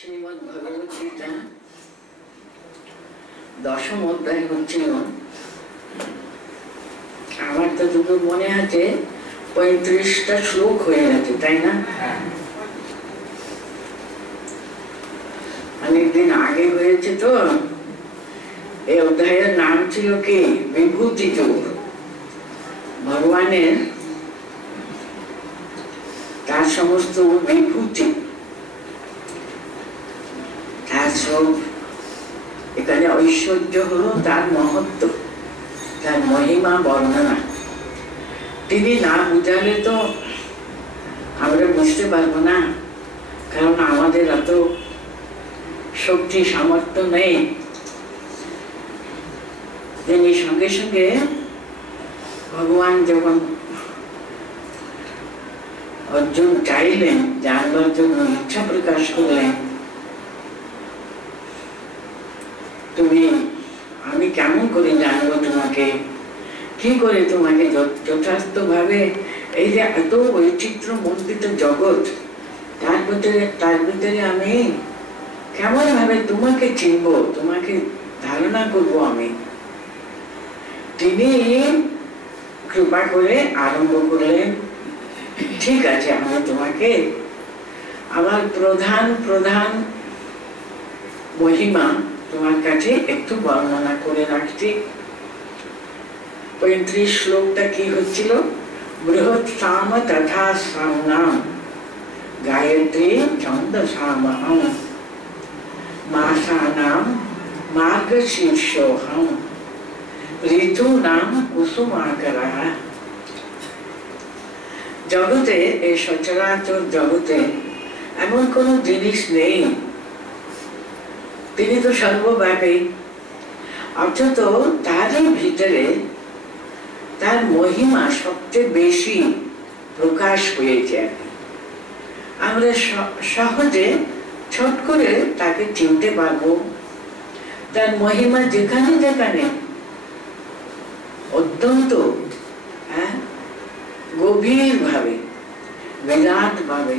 শ্রীমদ্ ভগবত গীতা দশম অধ্যায় হচ্ছিল। আমার তো দুটো মনে আছে 35টা শ্লোক হয়ে গেছে, তাই না? অনেকদিন আগে হয়েছে তো। এই অধ্যায়ের নাম ছিল কি? বিভূতি যোগ। ভগবানের তার সমস্ত বিভূতি, তার সব এখানে ঐশ্বর্য হলো তার মহত্ব, তার মহিমা বর্ণনা। তিনি না বুঝালে তো আমরা বুঝতে পারবো না, কারণ আমাদের এত শক্তি সামর্থ্য নেই। তিনি সঙ্গে সঙ্গে ভগবান যখন অর্জুন চাইলেন জানবার জন্য, ইচ্ছা প্রকাশ করলেন, তুমি আমি কেমন করে জানবো তোমাকে, কি করে তোমাকে যথার্থ ভাবে এই যে এত বৈচিত্র্য মণ্ডিত জগৎ, তার ভিতরে আমি কেমন ভাবে তোমাকে চিনবো, তোমাকে ধারণা করবো আমি। তিনি কৃপা করে আরম্ভ করলেন, ঠিক আছে আমি তোমাকে আমার প্রধান প্রধান মহিমা তোমার কাছে একটু বর্ণনা করে রাখছি। 35 শ্লোকটা কি হচ্ছিল? বৃহৎ সাম তথা সামনাম গায়ত্রী ছন্দসামহম মাসানাম মার্গশীর্ষোহম ঋতুনাম কুসুমাকরঃ। জগতে, এই সচরাচর জগতে এমন কোন জিনিস নেই, তিনি তো সর্বব্যাপী, অথচ তারই ভিতরে তার মহিমা সবচেয়ে বেশি প্রকাশ হয়েছে। আমরা সহজে ছট করে তাকে চিনতে পারবো। তার মহিমা যেখানে যেখানে অত্যন্ত গভীর ভাবে, বিরাট ভাবে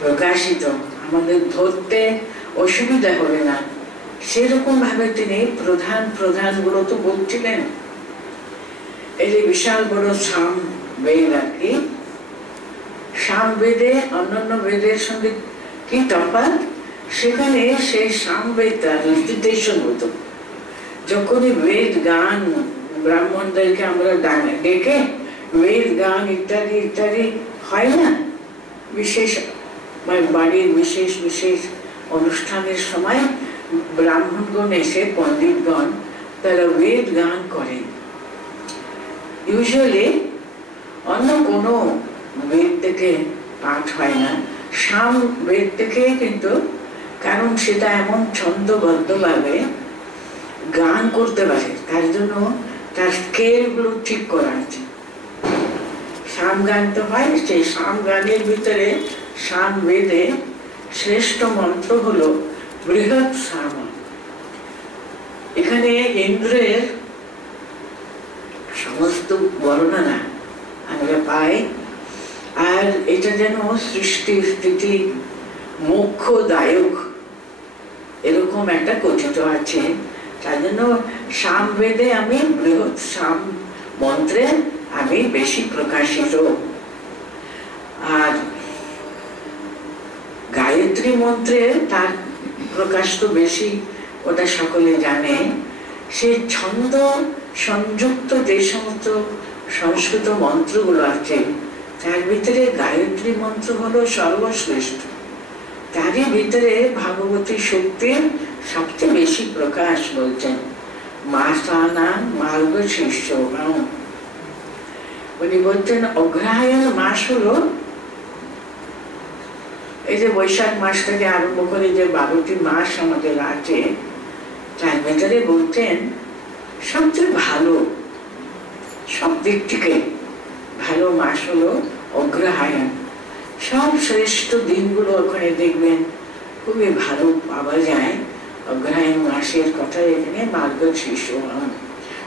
প্রকাশিত, আমাদের ধরতে অসুবিধা হবে না, সেরকম ভাবে তিনি প্রধান প্রধান গুলো তো বলছিলেন। এই যে বিশাল বড় সাম বেদ আর কি, সাম বেদে অন্যান্য বেদের সঙ্গে কি তফাৎ? সেখানে সেই সাম বেদটা রেসিটেশন হতো। যখনই বেদ গান ব্রাহ্মণদেরকে আমরা ডেকে বেদ গান ইত্যাদি ইত্যাদি হয় না, বিশেষ বাড়ির বিশেষ বিশেষ অনুষ্ঠানের সময় ব্রাহ্মণগণ এসে, পণ্ডিতগণ, তারা বেদ গান করেন। ইউজুয়ালি অন্য কোনো বেদ থেকে পাঠ হয় না, সাম বেদ থেকে কিন্তু, কারণ সেটা এমন ছন্দবদ্ধভাবে গান করতে পারে, তার জন্য তার স্কেল গুলো ঠিক করা আছে। সাম গান তো হয়, সেই সাম গানের ভিতরে সাম বেদে শ্রেষ্ঠ মন্ত্র হলো বৃহৎ সাম। এখানে ইন্দ্রের সমস্ত বর্ণনা আমরা পাই, আর এটা যেন সৃষ্টি স্থিতি মোক্ষদায়ক এরকম একটা কথিত আছে। তার জন্য সাম বেদে আমি বৃহৎ সাম মন্ত্রে আমি বেশি প্রকাশিত। আর গায়ত্রী মন্ত্রে তার প্রকাশ তো বেশি, ওটা সকলে জানে। সেই ছন্দ সংযুক্ত যে সমস্ত সংস্কৃত মন্ত্রগুলো আছে, তার ভিতরে গায়ত্রী মন্ত্র হলো সর্বশ্রেষ্ঠ। তারই ভিতরে ভাগবতী শক্তির সবচেয়ে বেশি প্রকাশ বলছেন। মাসানা মার্গশীর্ষোহম, উনি বলছেন অগ্রহায়ণ মাস হলো এই যে বৈশাখ মাস থেকে আরম্ভ করে যে 12টি মাস আমাদের আছে, তার ভেতরে বলছেন সবচেয়ে ভালো, সব দিক থেকে ভালো মাস হলো অগ্রহায়ণ। সব শ্রেষ্ঠ দিনগুলো ওখানে দেখবেন খুবই ভালো পাওয়া যায়। অগ্রহায়ণ মাসের কথা এখানে মার্গশীর্ষোহম,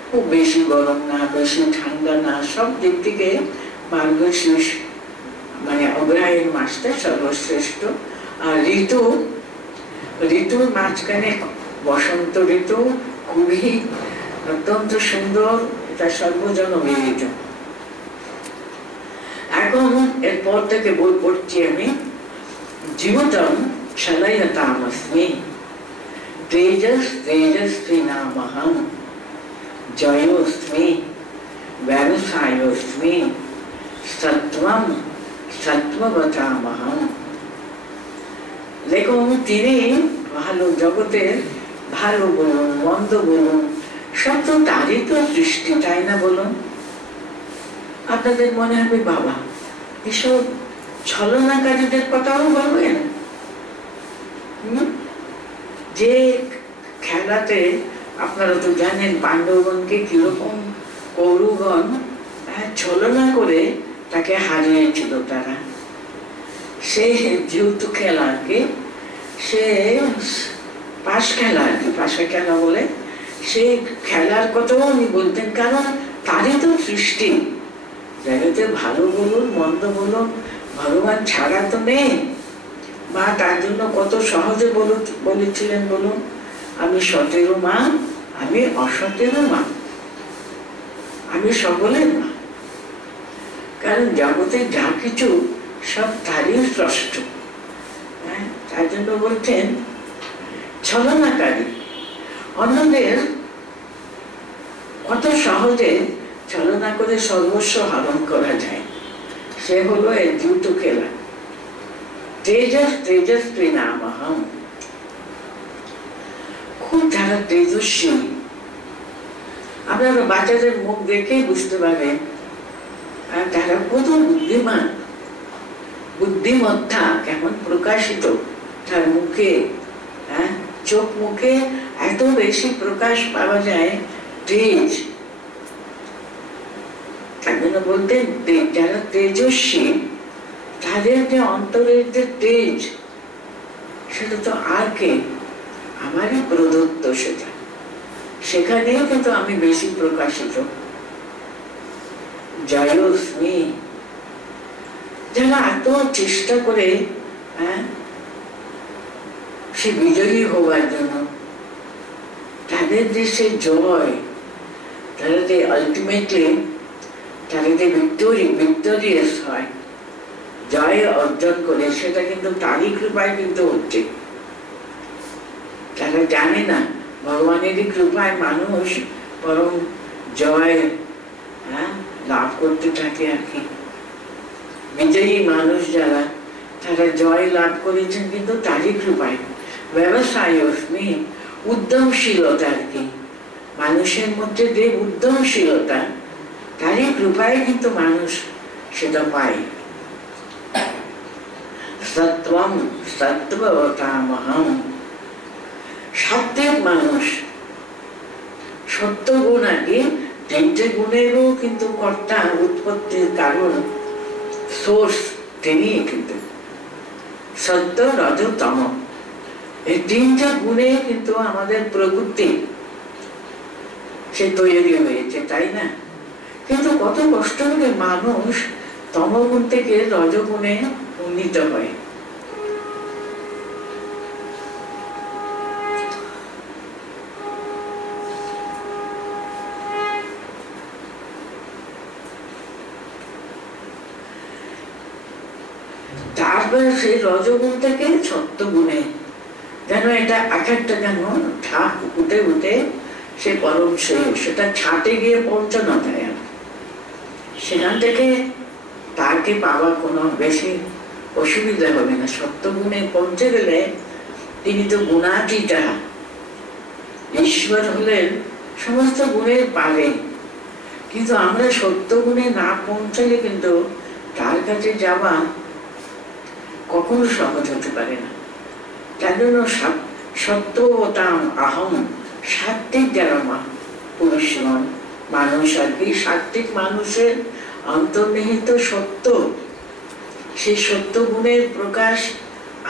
খুব বেশি গরম না, বেশি ঠান্ডা না, সব দিক থেকে মার্গশীর্ষ মানে অগ্রহায়ণ মাসটা সর্বশ্রেষ্ঠ। আর ঋতু, ঋতুর মাঝখানে বসন্ত ঋতু খুবই অত্যন্ত সুন্দর, এটা সর্বজন মিলিত। এখন এরপর থেকে বই পড়ছি আমি। জীবতম ছলয়তামস্মি তেজস তেজস্বিনামহম জয়োস্মি ব্যবসায়োস্মি সত্ত্বম সত্ত্ববতামহম। দেখুন, তিনি ভালো জগতের ভালো বলুন মন্দ বলুন সব তো তারই তো সৃষ্টি, তাই না বলুন? আপনাদের মনে হবে বাবা এসব ছলনাকারীদের কথাও বলবেন। যে খেলাতে আপনারা তো জানেন পাণ্ডবগণকে কিরকম কৌরবগণ ছলনা করে তাকে হারিয়েছিল তারা। সে যেহেতু খেলাকে সে পাশ খেলা আর কি, পাশা খেলা বলে, সে খেলার কথাও উনি বলতেন, কারণ তারই তো সৃষ্টি। জগতে ভালো বলুন মন্দ বলুন ভগবান ছাড়া তো নেই। মা তার জন্য কত সহজে বলেছিলেন বলুন, আমি সতেরো মা, আমি অসতেরো মা, আমি সকলের মা। কারণ জগতে যা কিছু সব তারই স্রষ্ট। তার জন্য বলছেন ছলনাকারী। অন্যদের কত সহজে ছলনা করে সর্বস্ব হরণ করা যায়, সে হলো এই দুটো খেলা। তেজস তেজস্বিনামহম, খুব যারা তেজস্বী, আপনারা বাচ্চাদের মুখ দেখেই বুঝতে পারেন তারা কত বুদ্ধিমান, বুদ্ধিমত্তা কেমন প্রকাশিত তার মুখে, চোখ মুখে এত বেশি প্রকাশ পাওয়া যায় তেজ। তার জন্য বলতেন যারা তেজস্বী তাদের যে অন্তরের যে তেজ, সেটা তো আর কে, আমারই প্রদত্ত, সেটা সেখানেও কিন্তু আমি বেশি প্রকাশিত। জয়োস্মি, যারা এত চেষ্টা করে সে বিজয়ী হওয়ার জন্য, তাদের যে সে জয়, তারা যে আলটিমেটলি তারা যে ভিক্টোরিয়াস হয়, জয় অর্জন করে, সেটা কিন্তু তারই কৃপায় কিন্তু হচ্ছে। তারা জানে না ভগবানেরই কৃপায় মানুষ বরং জয় লাভ করতে থাকে আর কি। বিজয়ী মানুষ যারা, তারা জয় লাভ করেছেন কিন্তু তারই কৃপায়। ব্যবসায়ী উদ্যমশীলতা আর কি, মানুষের মধ্যে যে উদ্যমশীলতা, তারই কৃপায় কিন্তু মানুষ সেটা পায়। সত্ত্বম সত্ত্ববতামহম, সাত্ত্বিক মানুষ। সত্য গুণ আগে, তিনটে গুণেরও কিন্তু কর্তা, উৎপত্তির কারণ, সোর্স তিনি কিন্তু সত্য রজ তম। এই তিনটা গুণে কিন্তু আমাদের প্রকৃতি সে তৈরি হয়েছে, তাই না? কিন্তু কত কষ্ট হলে মানুষ তমগুণ থেকে রজগুণে উন্নীত হয়। তারপর সেই রজগুণ থেকে সত্যগুণে যেন এটা এক একটা যেন ধাপ উঠে উঠে সে পরম সেটা ছাটে গিয়ে পৌঁছানো যায়। সেখান থেকে তাকে পাওয়া কোনো বেশি অসুবিধা হবে না। সত্যগুণে পৌঁছে গেলে তিনি তো গুণাতীতা, ঈশ্বর হলেন সমস্ত গুণের পারে। কিন্তু আমরা সত্যগুণে না পৌঁছালে কিন্তু তার কাছে যাওয়া কখনো সহজ হতে পারে না। তার জন্য সত্যবতাম আহম, সাত্ত্বিক যারা পুরুষগণ, মানুষ আর কি, সাত্ত্বিক মানুষের অন্তর্নিহিত সত্য, সেই সত্য গুণের প্রকাশ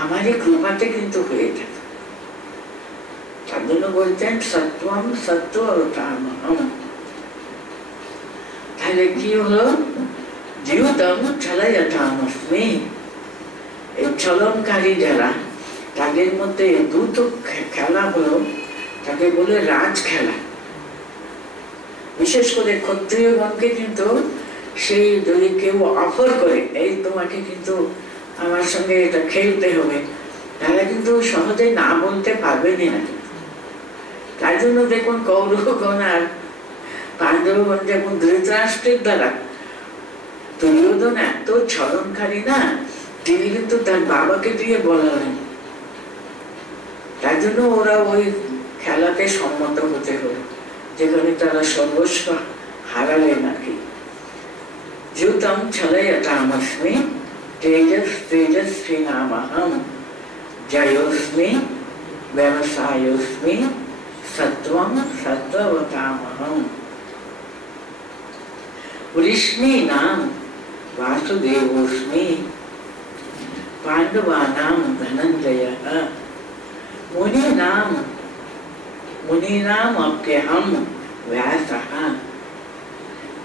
আমারই কৃপাতে কিন্তু হয়ে থাকে। তার জন্য বলছেন সত্ত্বম সত্ত্ববতামহম। তাহলে কি হলো? জীবতম ছলয়তামস্মি, এই ছলনকারী যারা, তাদের মধ্যে দুটো খেলা হলো, তাকে বলে রাজ খেলা। বিশেষ করে ক্ষত্রিয়গণকে কিন্তু সেই যদি কেউ অফার করে, এই তোমাকে কিন্তু আমার সঙ্গে এটা খেলতে হবে, তারা কিন্তু সহজে না বলতে পারবেনি না। তার জন্য দেখুন কৌরবগণ আর পাণ্ডবগণ যেমন ধৃতরাষ্ট্রের দ্বারা, দুর্যোধন এত ছলনকারী না, তিনি কিন্তু তার বাবাকে দিয়ে বলালেন, তার জন্য ওরা ওই খেলাতে সম্মত হতে হলো, যেখানে তারা সর্বস্ব হারালেন আর কি। যুতম ছলয়তামস্মি তেজস্বী নামহম জয়োস্মি ব্যবসায়োস্মি সত্ত্বম সত্ত্ববতামহম वृष्णीनां वासुदेवोऽस्मि पाण्डवानां धनञ्जयः मुनीनामप्यहं व्यासः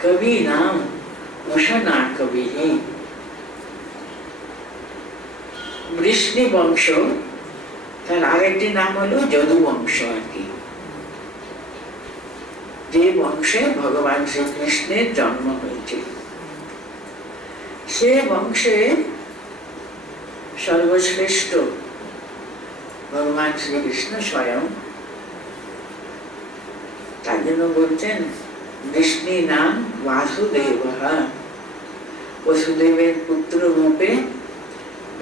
कवीनां उशना कविः। वृष्णि वंश তার আরেকটি নাম হলো যদু বংশ আর কি, যে বংশে ভগবান শ্রীকৃষ্ণের জন্ম হয়েছে। সে বংশে সর্বশ্রেষ্ঠ ভগবান শ্রীকৃষ্ণ স্বয়ং, তার জন্য বলছেন বৃষ্ণি নাম বাসুদেব, বসুদেবের পুত্র রূপে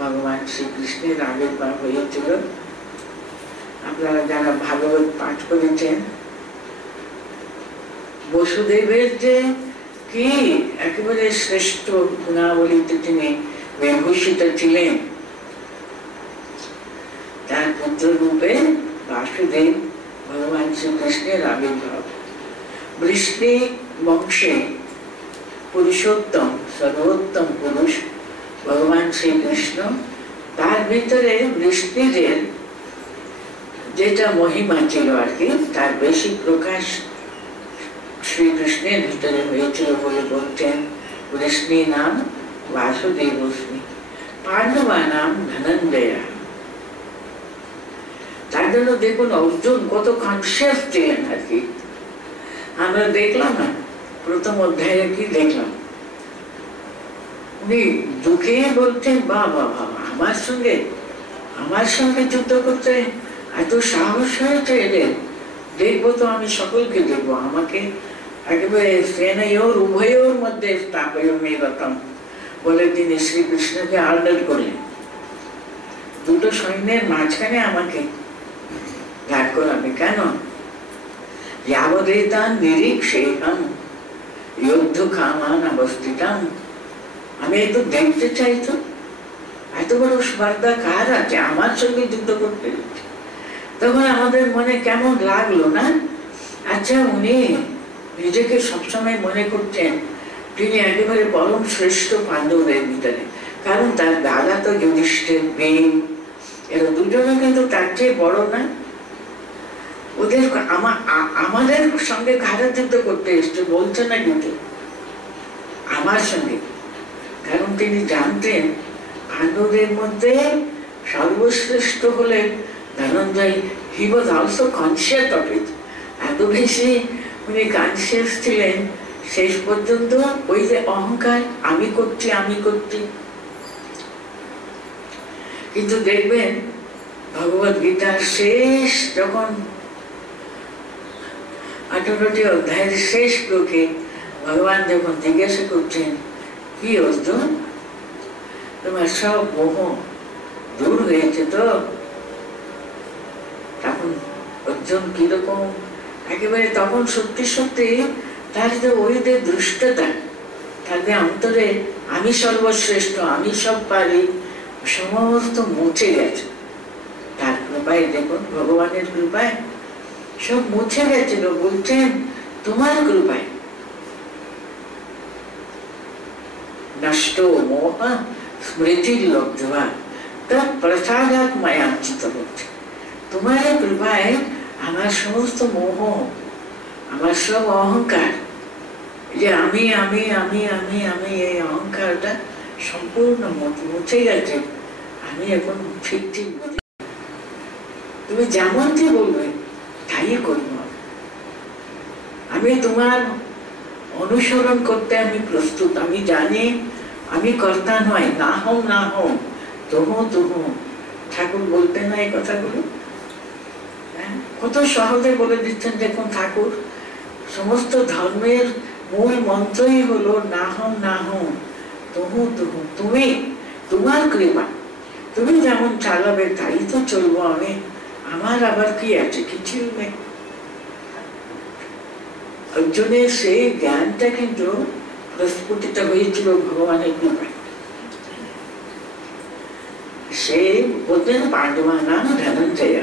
ভগবান শ্রীকৃষ্ণের আবির্ভাব হয়েছিল। আপনারা যারা ভাগবত পাঠ করেছেন, বসুদেবের যে কি একেবারে শ্রেষ্ঠ গুণাবলীতে তিনি বিভূষিত ছিলেন, তার পুত্র রূপে বাসুদেব ভগবান শ্রীকৃষ্ণের আবির্ভাব। বৃষ্ণি বংশে পুরুষোত্তম সর্বোত্তম পুরুষ ভগবান শ্রীকৃষ্ণ, তার ভিতরে বৃষ্ণিদের যেটা মহিমা ছিল আর কি, তার বেশি প্রকাশ শ্রীকৃষ্ণের ভিতরে হয়েছিল বলে বলছেন বৃষ্ণি নাম বাসুদেবস্মি পাণ্ডবা নাম ধনঞ্জয়া। তার জন্য দেখুন অর্জুন কত কনসিয়াস ছিলেন আর কি। আমরা দেখলাম না প্রথম অধ্যায়ে কি দেখলাম, উনি দুঃখে বলতেন বাবা বাবা আমার সঙ্গে যুদ্ধ করতে এত সাহস হয়েছে এদের, দেখবো তো আমি সকলকে দেখবো, আমাকে একেবারে সেনায়োর উভয়োর মধ্যে স্থাপয়মেরতম বলে তিনি শ্রীকৃষ্ণকে অর্ডার করলেন, দুটো সৈন্যের মাঝখানে আমাকে ঘাট করাবে কেন? যাবদেতান নিরীক্ষেহম যুদ্ধ কামান অবস্থিতম, আমি একটু দেখতে চাই তো এত বড় স্পর্ধা কার আছে আমার সঙ্গে যুদ্ধ করতে। তখন আমাদের মনে কেমন লাগলো না? আচ্ছা, উনি নিজেকে সবসময় মনে করছেন তিনি একেবারে পরম শ্রেষ্ঠ পাণ্ডবদের ভিতরে, কারণ তার দাদা তো যুধিষ্ঠির, ভীম, এরা দুজনে কিন্তু তার চেয়ে বড় না। ওদের আমাদের সঙ্গে ঘাড়া যুদ্ধ করতে এসছে বলছে না কিন্তু আমার সঙ্গে, কারণ তিনি জানতেন পাণ্ডবদের মধ্যে সর্বশ্রেষ্ঠ হলেন Dhananjay. He was also conscious of it, এত বেশি উনি কনসিয়াস ছিলেন শেষ পর্যন্ত ওই যে অহংকার, আমি করছি। কিন্তু দেখবেন ভগবত গীতার শেষ যখন 18টি অধ্যায়ের শেষ শ্লোকে ভগবান যখন জিজ্ঞাসা করছেন কি অর্জুন তোমার সব মোহ দূর হয়েছে তো, তখন অর্জুন কিরকম একেবারে তখন সত্যি সত্যি তার যে ওই যে দৃষ্টতা, তার যে অন্তরে আমি সর্বশ্রেষ্ঠ, আমি সব পারি, সমস্ত মুছে গেছে তার কৃপায়। দেখুন ভগবানের কৃপায় সব মুছে গেছিল, বলছেন তোমার কৃপায় নষ্ট মোহ স্মৃতি লব্ধবা তৎ প্রসাদাৎ ময়াঞ্চিত হচ্ছে। তোমার কৃপায় আমার সমস্ত মোহ, আমার সব অহংকার, যে আমি এই অহংকারটা সম্পূর্ণ মুছে গেছে। আমি এখন ঠিক বুঝি তুমি যেমনটি বলবে তাই করব। আমি তোমার অনুসরণ করতে আমি প্রস্তুত। আমি জানি আমি কর্তা নয়, না হও না হও তহু তহু। ঠাকুর বলতেন না এই কথাগুলো? কত সহজে বলে দিচ্ছেন। দেখুন ঠাকুর সমস্ত ধর্মের মূল মন্ত্রই হলো না হও না হও তহু তহু। তুমি, তোমার কৃপা, তুমি যেমন চালাবে তাই তো চলবো আমি। আমার আবার কি আছে? কিছু নেই। অর্জুনের সেই জ্ঞানটা কিন্তু প্রস্ফুটিত হয়েছিল ভগবানের কৃপায়। সে বলতেন পাণ্ডবানাং ধনঞ্জয়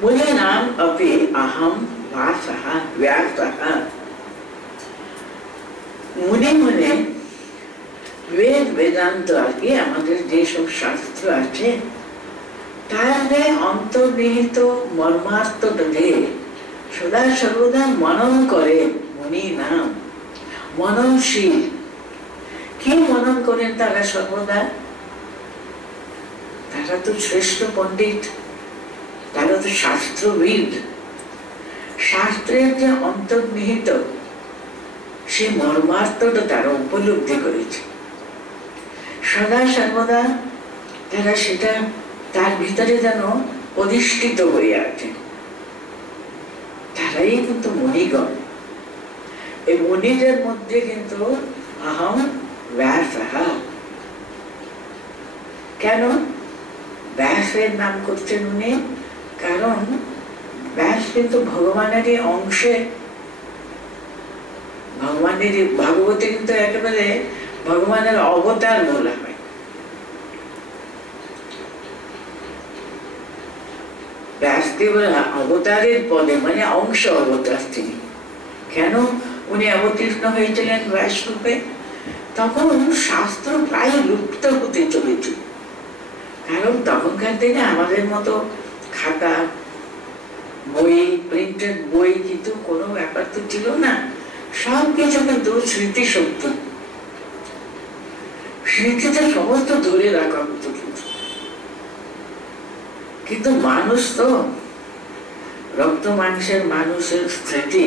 মুনীনাম অপি অহম বাসঃ ব্যাসঃ। মুনি মানে বেদ বেদান্ত আর কি, আমাদের যেসব শাস্ত্র আছে তার অন্তর্নিহিত মর্মার্থটাকে সদা সর্বদা মনন করে মুনি নাম। মননশীল। কি মনন করেন তারা সর্বদা? তারা তো শ্রেষ্ঠ পণ্ডিত, তারা তো শাস্ত্রবিদ। শাস্ত্রের যে অন্তর্নিহিত সে মর্মার্থটা তারা উপলব্ধি করেছে। সদা সর্বদা তারা সেটা তার ভিতরে যেন অধিষ্ঠিত হয়ে আছে। তারাই কিন্তু মুনিগণ। এই মুনিদের মধ্যে কিন্তু অহম ব্যাসঃ। কেন ব্যাসের নাম করছেন উনি? কারণ ব্যাস কিন্তু ভগবানেরই অংশে। ভগবানের ভাগবতে কিন্তু একেবারে ভগবানের অবতার বলা হয়। ব্যাসদেব অবতারের পদে মানে অংশ অবতার তিনি। কেন উনি অবতীর্ণ হয়েছিলেন ব্যাসরূপে? তখন শাস্ত্র প্রায় লুপ্ত হতে চলেছিল। কারণ তখনকার দিনে আমাদের মতো খাতা বই, প্রিন্টেড বই কিন্তু কোনো ব্যাপার তো ছিল না। সব কিছু কিন্তু স্মৃতিশক্তি, স্মৃতিতে সমস্ত ধরে রাখা হতো। কিন্তু মানুষ তো রক্ত মাংসের মানুষের স্মৃতি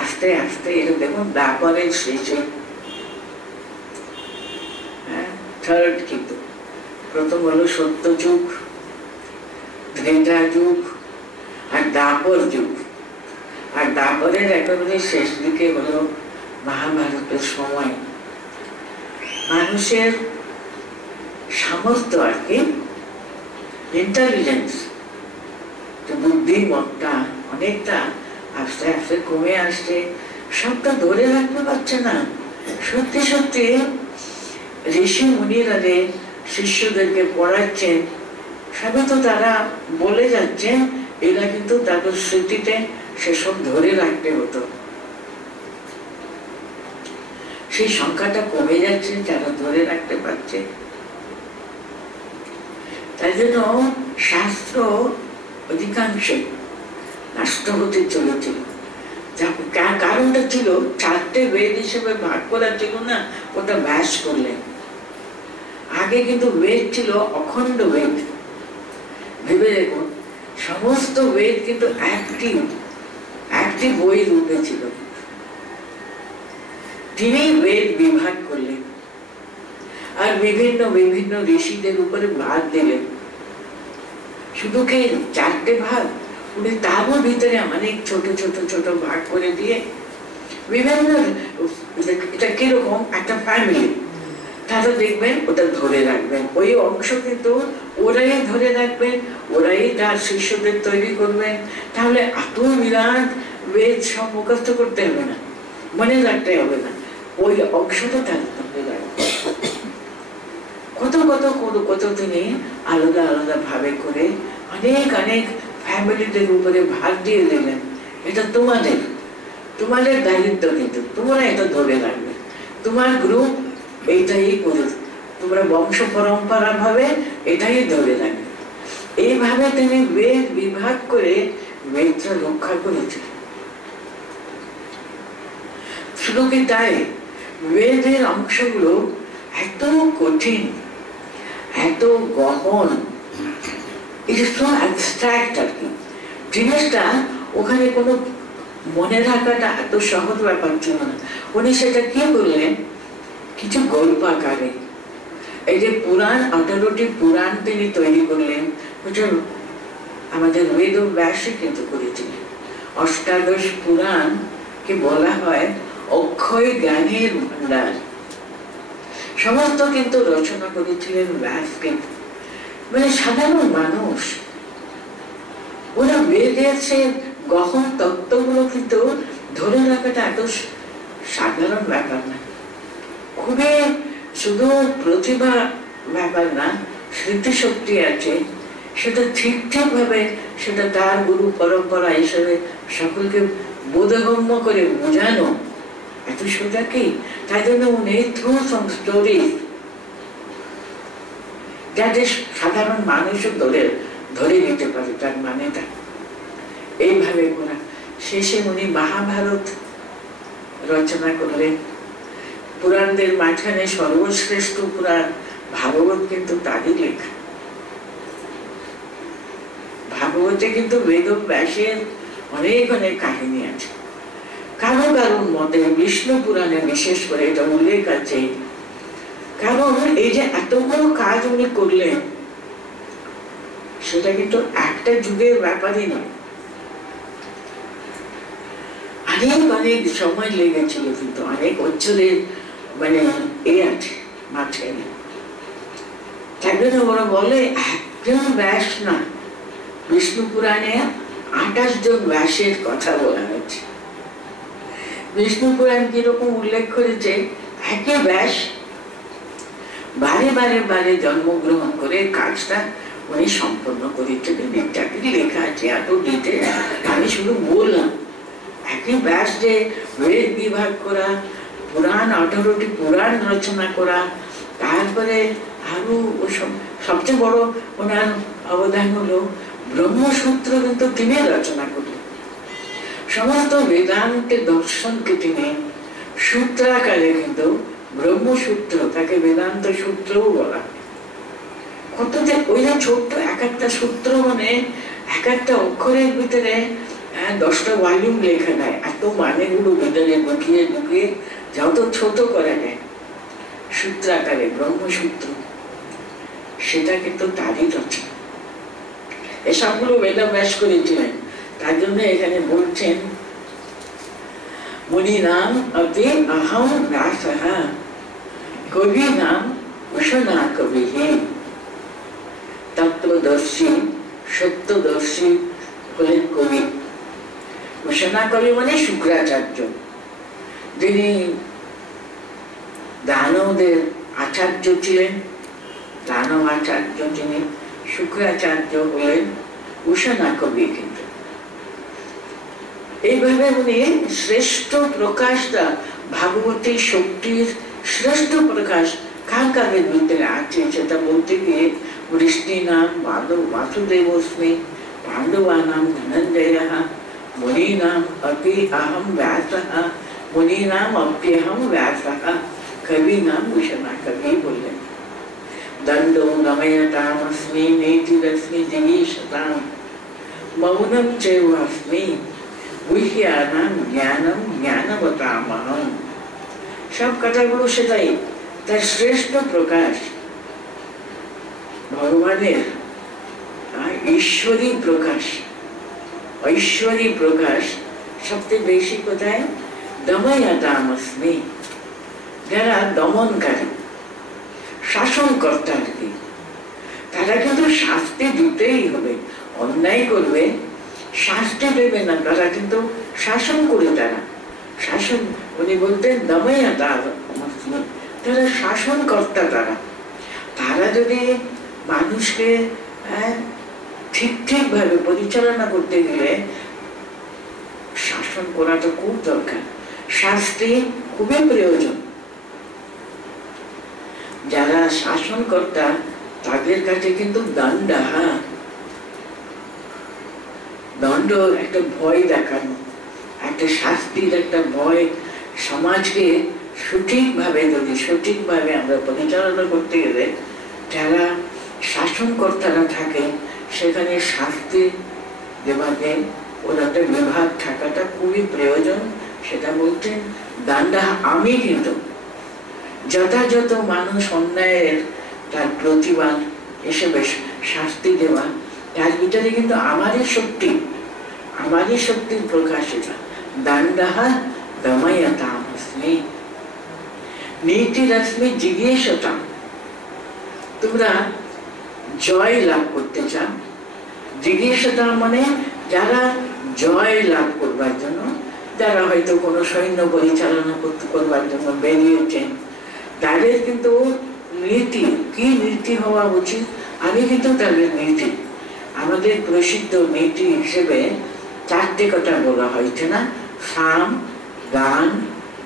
আস্তে আস্তে দেখুন দ্বাপরের শেষে থার্ড কিন্তু প্রথম হলো সত্য যুগ, ত্রেতা যুগ আর দ্বাপর যুগ। আর দ্বাপরের একেবারে শেষ দিকে হলো মহাভারতের সময়। মানুষের সামর্থ্য আর কি, ইন্টেলিজেন্স, বুদ্ধিমত্তা অনেকটা আস্তে আস্তে কমে আসছে। সবটা ধরে রাখতে পারছে না। সত্যি সত্যি ঋষি মুনিরা শিষ্যদেরকে পড়াচ্ছেন, সবই তো তারা বলে যাচ্ছেন, এরা কিন্তু তাদের স্মৃতিতে সেসব ধরে রাখতে হতো। সেই সংখ্যাটা কমে যাচ্ছে যারা ধরে রাখতে পারছে। তাই জন্য শাস্ত্র অধিকাংশে নষ্ট হতে চলেছিল। কারণটা ছিল চারটে বেদ হিসেবে ভাগ করা ছিল না, ওটা ব্যাস করলেন। আগে কিন্তু বেদ ছিল অখণ্ড বেদ। ভেবে দেখুন সমস্ত বেদ কিন্তু একটি বই রূপে ছিল। তিনি বেদ বিভাগ করলেন আর বিভিন্ন বিভিন্ন ঋষিদের উপরে ভাগ দিলেন। শুধু কি চারটে ভাগ? উনি তারও ভিতরে অনেক ছোট ছোট ছোট ভাগ করে দিয়ে বিভিন্ন, এটা কিরকম একটা ফ্যামিলি, তারা দেখবেন ওটা ধরে রাখবেন। ওই অংশ কিন্তু ওরাই ধরে রাখবেন, ওরাই তার শিষ্যদের তৈরি করবেন। তাহলে এত বিরাট বেদ সব মুখস্থ করতে হবে না, মনে রাখতে হবে না, ওই অংশটা তার ধরে রাখবে। কত কত কত তিনি আলাদা আলাদা ভাবে করে অনেক অনেক ফ্যামিলিদের উপরে ভাগ দিয়ে দিলেন। এটা তোমাদের দায়িত্ব, কিন্তু তোমরা এটা ধরে রাখবে। তোমার গ্রুপ এইটাই করে, তোমরা বংশ পরম্পরা ভাবে এটাই ধরে রাখবে। এইভাবে তিনি বেদ বিভাগ করে বেদটা রক্ষা করেছেন। শুধু কি তাই, বেদের অংশগুলো এত কঠিন, এত গহন, ইট ইজ সো অ্যাবস্ট্রাক্ট আর কি জিনিসটা, ওখানে কোনো মনে রাখাটা এত সহজ ব্যাপার ছিল না। উনি সেটা কি করলেন, কিছু গল্প আকারে, এই যে পুরাণ 18টি পুরাণ তিনি তৈরি করলেন, বুঝলেন, আমাদের বেদ ব্যাসে কিন্তু করেছিলেন। অষ্টাদশ পুরাণ কে বলা হয় অক্ষয় জ্ঞানের ভান্ডার, সমস্ত কিন্তু রচনা করেছিলেন ব্যাস। কিন্তু মানে সাধারণ মানুষ, ওরা বেদের সে গহন তত্ত্বগুলো কিন্তু ধরে রাখাটা এত সাধারণ ব্যাপার না, খুবই শুধু প্রতিভা ব্যাপার না, স্মৃতিশক্তি আছে, সেটা ঠিকঠাক ভাবে সেটা তার গুরু পরম্পরা হিসেবে সকলকে বোধগম্য করে বোঝানো এত সোজা কি? তাই জন্য উনি থ্রু সাম স্টোরি যাতে সাধারণ মানুষও ধরে নিতে পারে তার মানেটা, এইভাবে করা। শেষে উনি মহাভারত রচনা করলেন। পুরাণদের মাঝখানে সর্বশ্রেষ্ঠ পুরাণ ভাগবত কিন্তু তারই লেখা। ভাগবতে কিন্তু বেদ ব্যাসের অনেক অনেক কাহিনী আছে। কারো কারোর মতে বিষ্ণু পুরাণে বিশেষ করে এটা উল্লেখ আছে, কারণ এই যে এত বড় কাজ উনি করলেন সেটা কিন্তু একটা যুগের ব্যাপারই নয়, অনেক অনেক সময় লেগেছিল, কিন্তু অনেক অঞ্চলের মানে এ আছে মাঝখানে। তাই জন্য ওরা বলে একজন ব্যাস না, বিষ্ণু পুরাণে 28 জন ব্যাসের কথা বলা হয়েছে। বিষ্ণু পুরাণ কিরকম উল্লেখ করেছে, একই ব্যাস বারে বারে বারে জন্মগ্রহণ করে কাজটা উনি সম্পন্ন করেছিলেন। এটাকে লেখা আছে এত ডিটেল, আমি শুধু বললাম। একই ব্যাস যে বেদ বিভাগ করা, পুরাণ 18টি পুরাণ রচনা করা, তারপরে আরো সবচেয়ে বড় ওনার অবদান হলো ব্রহ্মসূত্র কিন্তু তিনি রচনা করলেন। সমস্ত বেদান্তের দর্শনকে তিনি সূত্রাকারে কিন্তু ব্রহ্মসূত্র, তাকে বেদান্ত সূত্রও বলা। কত যে ওই যে ছোট্ট এক একটা সূত্র, মানে এক একটা অক্ষরের ভিতরে 10টা ভলিউম লেখা নেয়, এত মানেগুলো ভিতরে ঢুকিয়ে ঢুকিয়ে যত ছোট করে নেয় সূত্রাকারে ব্রহ্মসূত্র, সেটা কিন্তু তারই রচনা। এসবগুলো বেদব্যাস করেছিলেন। তার জন্য এখানে বলছেন মুনি নাম অতি অহম ব্যাসঃ কবি নাম উষনা কবি, তত্ত্বদর্শী সত্যদর্শী হলেন কবি। উষনা কবি মানে শুক্রাচার্য, যিনি দানবদের আচার্য ছিলেন, দানব আচার্য যিনি শুক্রাচার্য হলেন উষনা কবি। কিন্তু এইভাবে উনি শ্রেষ্ঠ প্রকাশটা, ভাগবতী শক্তির শ্রেষ্ঠ প্রকাশ কার কাদের ভিতরে আছে সেটা বলতে গিয়ে বৃষ্টি নাম বাসুদেবস্মি, পাণ্ডবা নাম ধনঞ্জয়, মুনি নাম অপি অহম ব্যাসঃ, মুনি নাম অপ্যহম ব্যাসঃ, কবি নাম উষনা কবি বললেন। দণ্ডো গময়তামস্মি নেতিরস্মি জিগীষতাম, মৌনম চৈবাস্মি গুহ্যানাম জ্ঞানম জ্ঞানবতামহম। সব কথাগুলো সেটাই, তার শ্রেষ্ঠ প্রকাশ ভগবানের ঈশ্বরী প্রকাশ, ঐশ্বরী প্রকাশ সবচেয়ে বেশি কোথায়? দময়তামস্মি, যারা দমনকারী, শাসনকর্তা আর কি, তারা কিন্তু শাস্তি দিতেই হবে। অন্যায় করবে শাস্তি দেবে না, তারা কিন্তু শাসন করে, তারা শাসন, উনি বলতেন দময়তামস্মি, তারা শাসনকর্তা। তারা যদি মানুষকে ঠিক ভাবে পরিচালনা করতে গেলে শাসন করাটা খুব দরকার, শাস্তি খুবই প্রয়োজন। যারা শাসনকর্তা তাদের কাছে কিন্তু দণ্ড একটা ভয় দেখানো, একটা শাস্তির একটা ভয়। সমাজকে সঠিকভাবে আমরা পরিচালনা করতে গেলে যারা শাসনকর্তারা থাকে সেখানে শাস্তি দেবাকে ওর একটা বিভাগ থাকাটা খুবই প্রয়োজন। সেটা বলতেন দান্ডা আমি, কিন্তু যথাযথ মানুষ অন্যায়ের তার প্রতিবাদ হিসেবে শাস্তি দেওয়া, তার ভিতরে কিন্তু আমারই শক্তির প্রকাশিত। দান্ডাহা দময়তাম अस्मि নীতিরশ্মি জিজ্ঞেসতাম। তোমরা জয় লাভ করতে চাও, জিজ্ঞেসতা মানে যারা জয় লাভ করবার জন্য, যারা হয়তো কোনো সৈন্য পরিচালনা করবার জন্য বেরিয়েছেন, তাদের কিন্তু নীতি কি নীতি হওয়া উচিত। আমি কিন্তু তাদের নীতি, আমাদের প্রসিদ্ধ নীতি হিসেবে 4টে কথা বলা হয়েছে না, সাম, গান,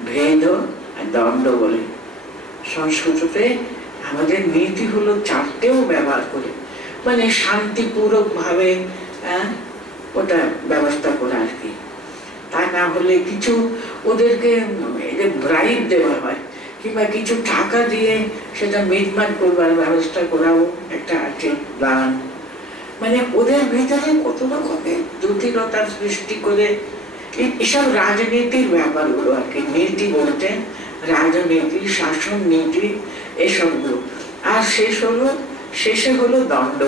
ভেদ আর দণ্ড বলে। সংস্কৃততে আমাদের নীতি হলো 4টেও ব্যবহার করে, মানে শান্তিপূর্বক ভাবে ওটা ব্যবস্থা করা আর কি। তা না হলে কিছু ওদেরকে ব্রাইব দেওয়া হয়, কিংবা কিছু টাকা দিয়ে সেটা মিটমাট করবার ব্যবস্থা করাও একটা আছে গান। মানে ওদের ভিতরে কত রকমের জটিলতার সৃষ্টি করে এসব রাজনীতির ব্যাপারগুলো আর কি। নীতি বলতে রাজনীতি, শাসন নীতি, এসবগুলো। আর শেষে হলো দণ্ড,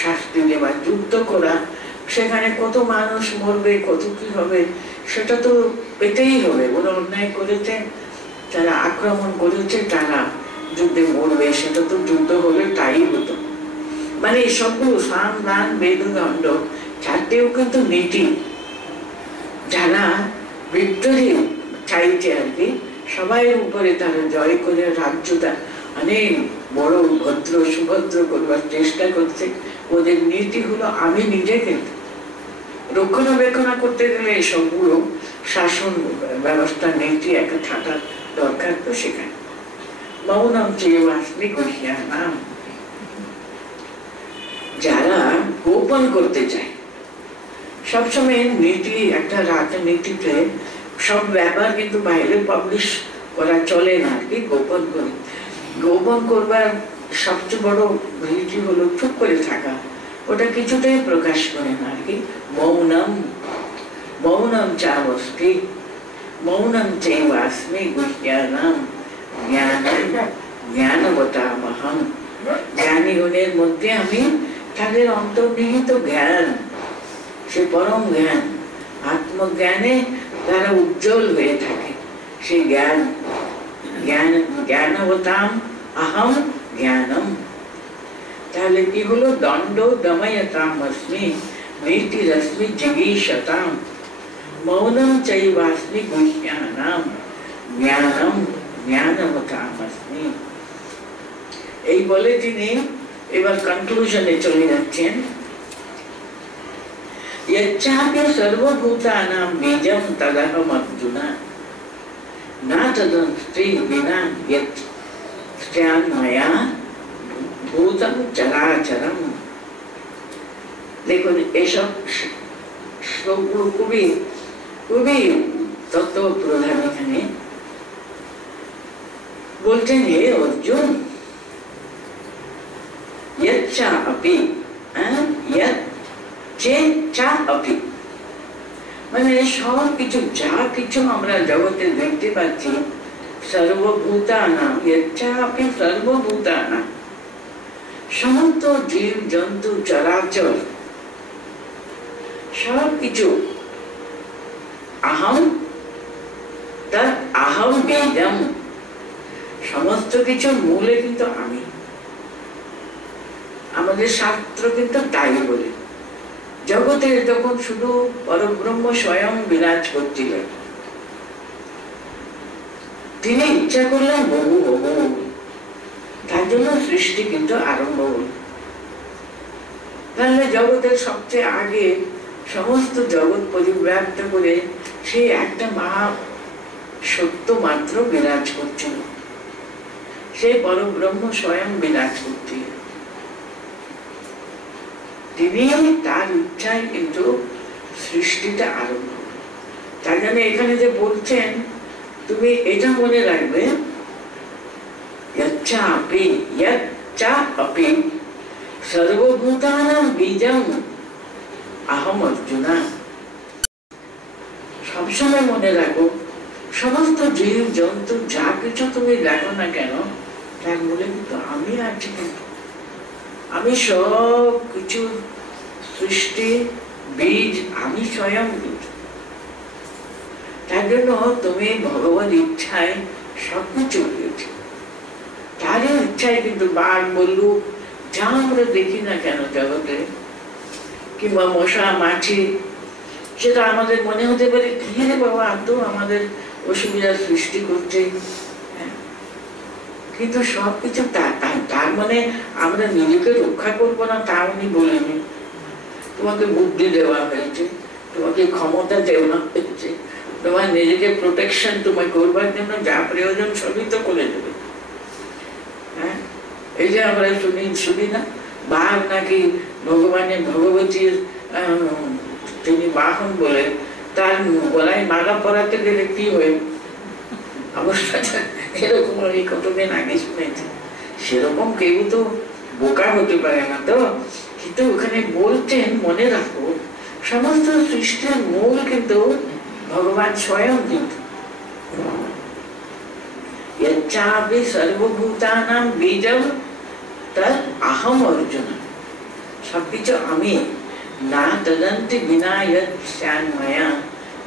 শাস্তি দেওয়া, যুদ্ধ করা। সেখানে কত মানুষ মরবে, কত কি হবে, সেটা তো পেতেই হবে। ওরা অন্যায় করেছে, যারা আক্রমণ করেছে তারা যুদ্ধে মরবে, সেটা তো যুদ্ধ হলে তাই হতো। মানে সবগুলো সাম, দান, বেদ, দণ্ড 4টেও কিন্তু নীতি। যারা ভিক্টোরি চাইছে আর কি, সবাই উপরে তারা জয় করে রাজ্যটা অনেক বড় ভদ্র সুভদ্র করবার চেষ্টা করছে। ওদের নীতি হলো আমি নিজেকে রক্ষণাবেক্ষণ করতে গেলে সবগুলো শাসন ব্যবস্থা নীতি একটা থাকার দরকার। তো সেখানে মৌনম চেয়াস্মি গুহ্যানাম, যারা গোপন করতে চায় সবসময় নীতি, একটা রাজনীতিতে সব ব্যাপার কিন্তু বাইরে পাবলিশ করা চলে না আর কি, গোপন করে। গোপন করবার সবচেয়ে বড় নীতি হলো চুপ করে থাকা, ওটা কিছুতেই প্রকাশ করে না আর কি। মৌনম চাবস্তি মৌনম চৈবাস্মি গুহ্যানাম জ্ঞানবতামহং। জ্ঞানীগণের মধ্যে আমি তাদের অন্তর্নিহিত জ্ঞান, সে পরম জ্ঞান, আত্মজ্ঞানে তারা উজ্জ্বল হয়ে থাকে। সেই জ্ঞানবতাম অহম জ্ঞানম। তাহলে কি হলো, দণ্ড দময়তাম अस्मि নীতিরশ্মি জিগীষতাম মৌনম চৈবাস্মি গুহ্যানাম জ্ঞানবতাম अस्मि। এই বলে তিনি এবার কনক্লুশনে চলে যাচ্ছেন। यच्चाप्य सर्वभूतानां बीजं तदहम् अर्जुन न तदस्ति विना यत् स्यान्मया भूतं चराचरम्। দেখুন এসব শ্লোকগুলো খুবই খুবই তত্ত্ব প্রধান। এখানে বলছেন, হে অর্জুন, यच्चा अपि মানে সব কিছু, যা কিছু আমরা জগতে দেখতে পাচ্ছি, সর্বভূতানাম ইচ্ছাপি সর্বভূতানাম, সমস্ত জীব জন্তু চরাচর সব কিছু আহম তৎ আহম বেদম, সমস্ত কিছুর মূলে কিন্তু আমি। আমাদের শাস্ত্র কিন্তু তাই বলে। জগতে তখন শুধু পরব্রহ্ম স্বয়ং বিরাজ করছিলেন, তিনি ইচ্ছা করলেন বহু হবো, তার জন্য সৃষ্টি কিন্তু আরম্ভ হল। তাহলে জগতের সবচেয়ে আগে সমস্ত জগৎ পরিব্যাপ্ত করে সেই একটা মহা সত্য মাত্র বিরাজ করছিল, সেই পরব্রহ্ম স্বয়ং বিরাজ করছিলেন। তিনি তার ইচ্ছায় কিন্তু সৃষ্টিটা আরম্ভ। তার জন্য এখানে যে বলছেন, তুমি এটা মনে রাখবে, সর্বভূতানাম বীজম আহম অর্জুনা। সবসময় মনে রাখো, সমস্ত জীব জন্তু যা কিছু তুমি দেখো না কেন, তার মূলে কিন্তু আমি আছি। কিন্তু আমি সব কিছু সৃষ্টি বীজ, আমি স্বয়ং কিন্তু। তার জন্য তুমি ভগবত ইচ্ছায় সবকিছু হয়েছে, তারই ইচ্ছায় কিন্তু বাঘ বললু যা আমরা দেখি না কেন জগতে, কিংবা মশা মাছি, সেটা আমাদের মনে হতে পারে কি রে বাবা আদৌ আমাদের অসুবিধার সৃষ্টি করছে, কিন্তু সবকিছু তার মানে আমরা নিজেকে রক্ষা করবো না তা উনি বলেনি। তোমাকে বুদ্ধি দেওয়া হয়েছে, তোমাকে ক্ষমতা দেওয়া হয়েছে, তোমার নিজেকে প্রোটেকশন তোমায় করবার জন্য যা প্রয়োজন সবই তো করে দেবে। হ্যাঁ, এই যে আমরা শুনি না বাঘ নাকি ভগবানের ভগবতীর তিনি বাহন বলে, তার গলায় মালা পরাতে গেলে কি হয় অবস্থাটা, এরকম এই কতদিন আগে শুনেছি। সেরকম কেউ তো বোকা হতে পারে না তো, কিন্তু ওখানে বলছেন মনে রাখো সমস্ত সৃষ্টির মূল কিন্তু ভগবান স্বয়ং। কিন্তু यच्चापि सर्वभूतानां बीजं तद् अहम अर्जुन। সবকিছু আমি, না তদন্তি বিনা যৎ স্যান্ময়া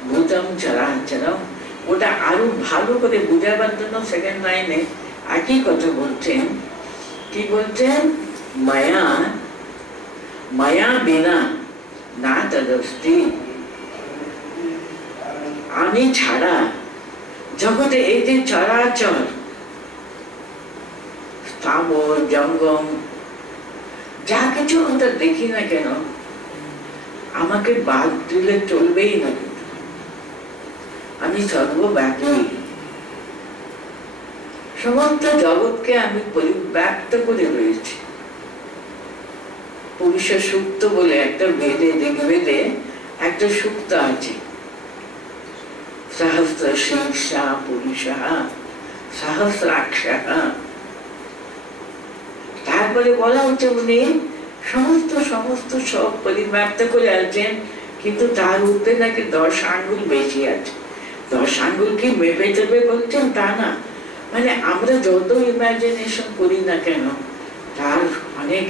ভূতম চরাচরম। ওটা আরো ভালো করে বুঝাবার জন্য সেকেন্ড লাইনে একই কথা বলছেন। কি বলছেন? মায়া মায়া বিনা না তদস্তি। আমি ছাড়া জগতে এই যে চরাচর স্থাবর জঙ্গম যা কিছু আমরা দেখি না কেন, আমাকে বাদ দিলে চলবেই না। আমি সর্বব্যাপী, সমস্ত জগৎকে আমি পরিব্যাপ্ত করে রয়েছি। পুরুষ সূক্ত বলে একটা বেদে, ঋগ্বেদে একটা সূক্ত আছে, সহস্র শীর্ষা পুরুষ সহস্রাক্ষ। তারপরে বলা হচ্ছে উনি সমস্ত সমস্ত সব পরিব্যাপ্ত করে আছেন, কিন্তু তার উপরে নাকি 10 আঙ্গুল বেশি আছে। 10 আঙ্গুল কি মেপে চেপে বলছেন তা না, মানে আমরা যত ইমাজিনেশন করি না কেন তার অনেক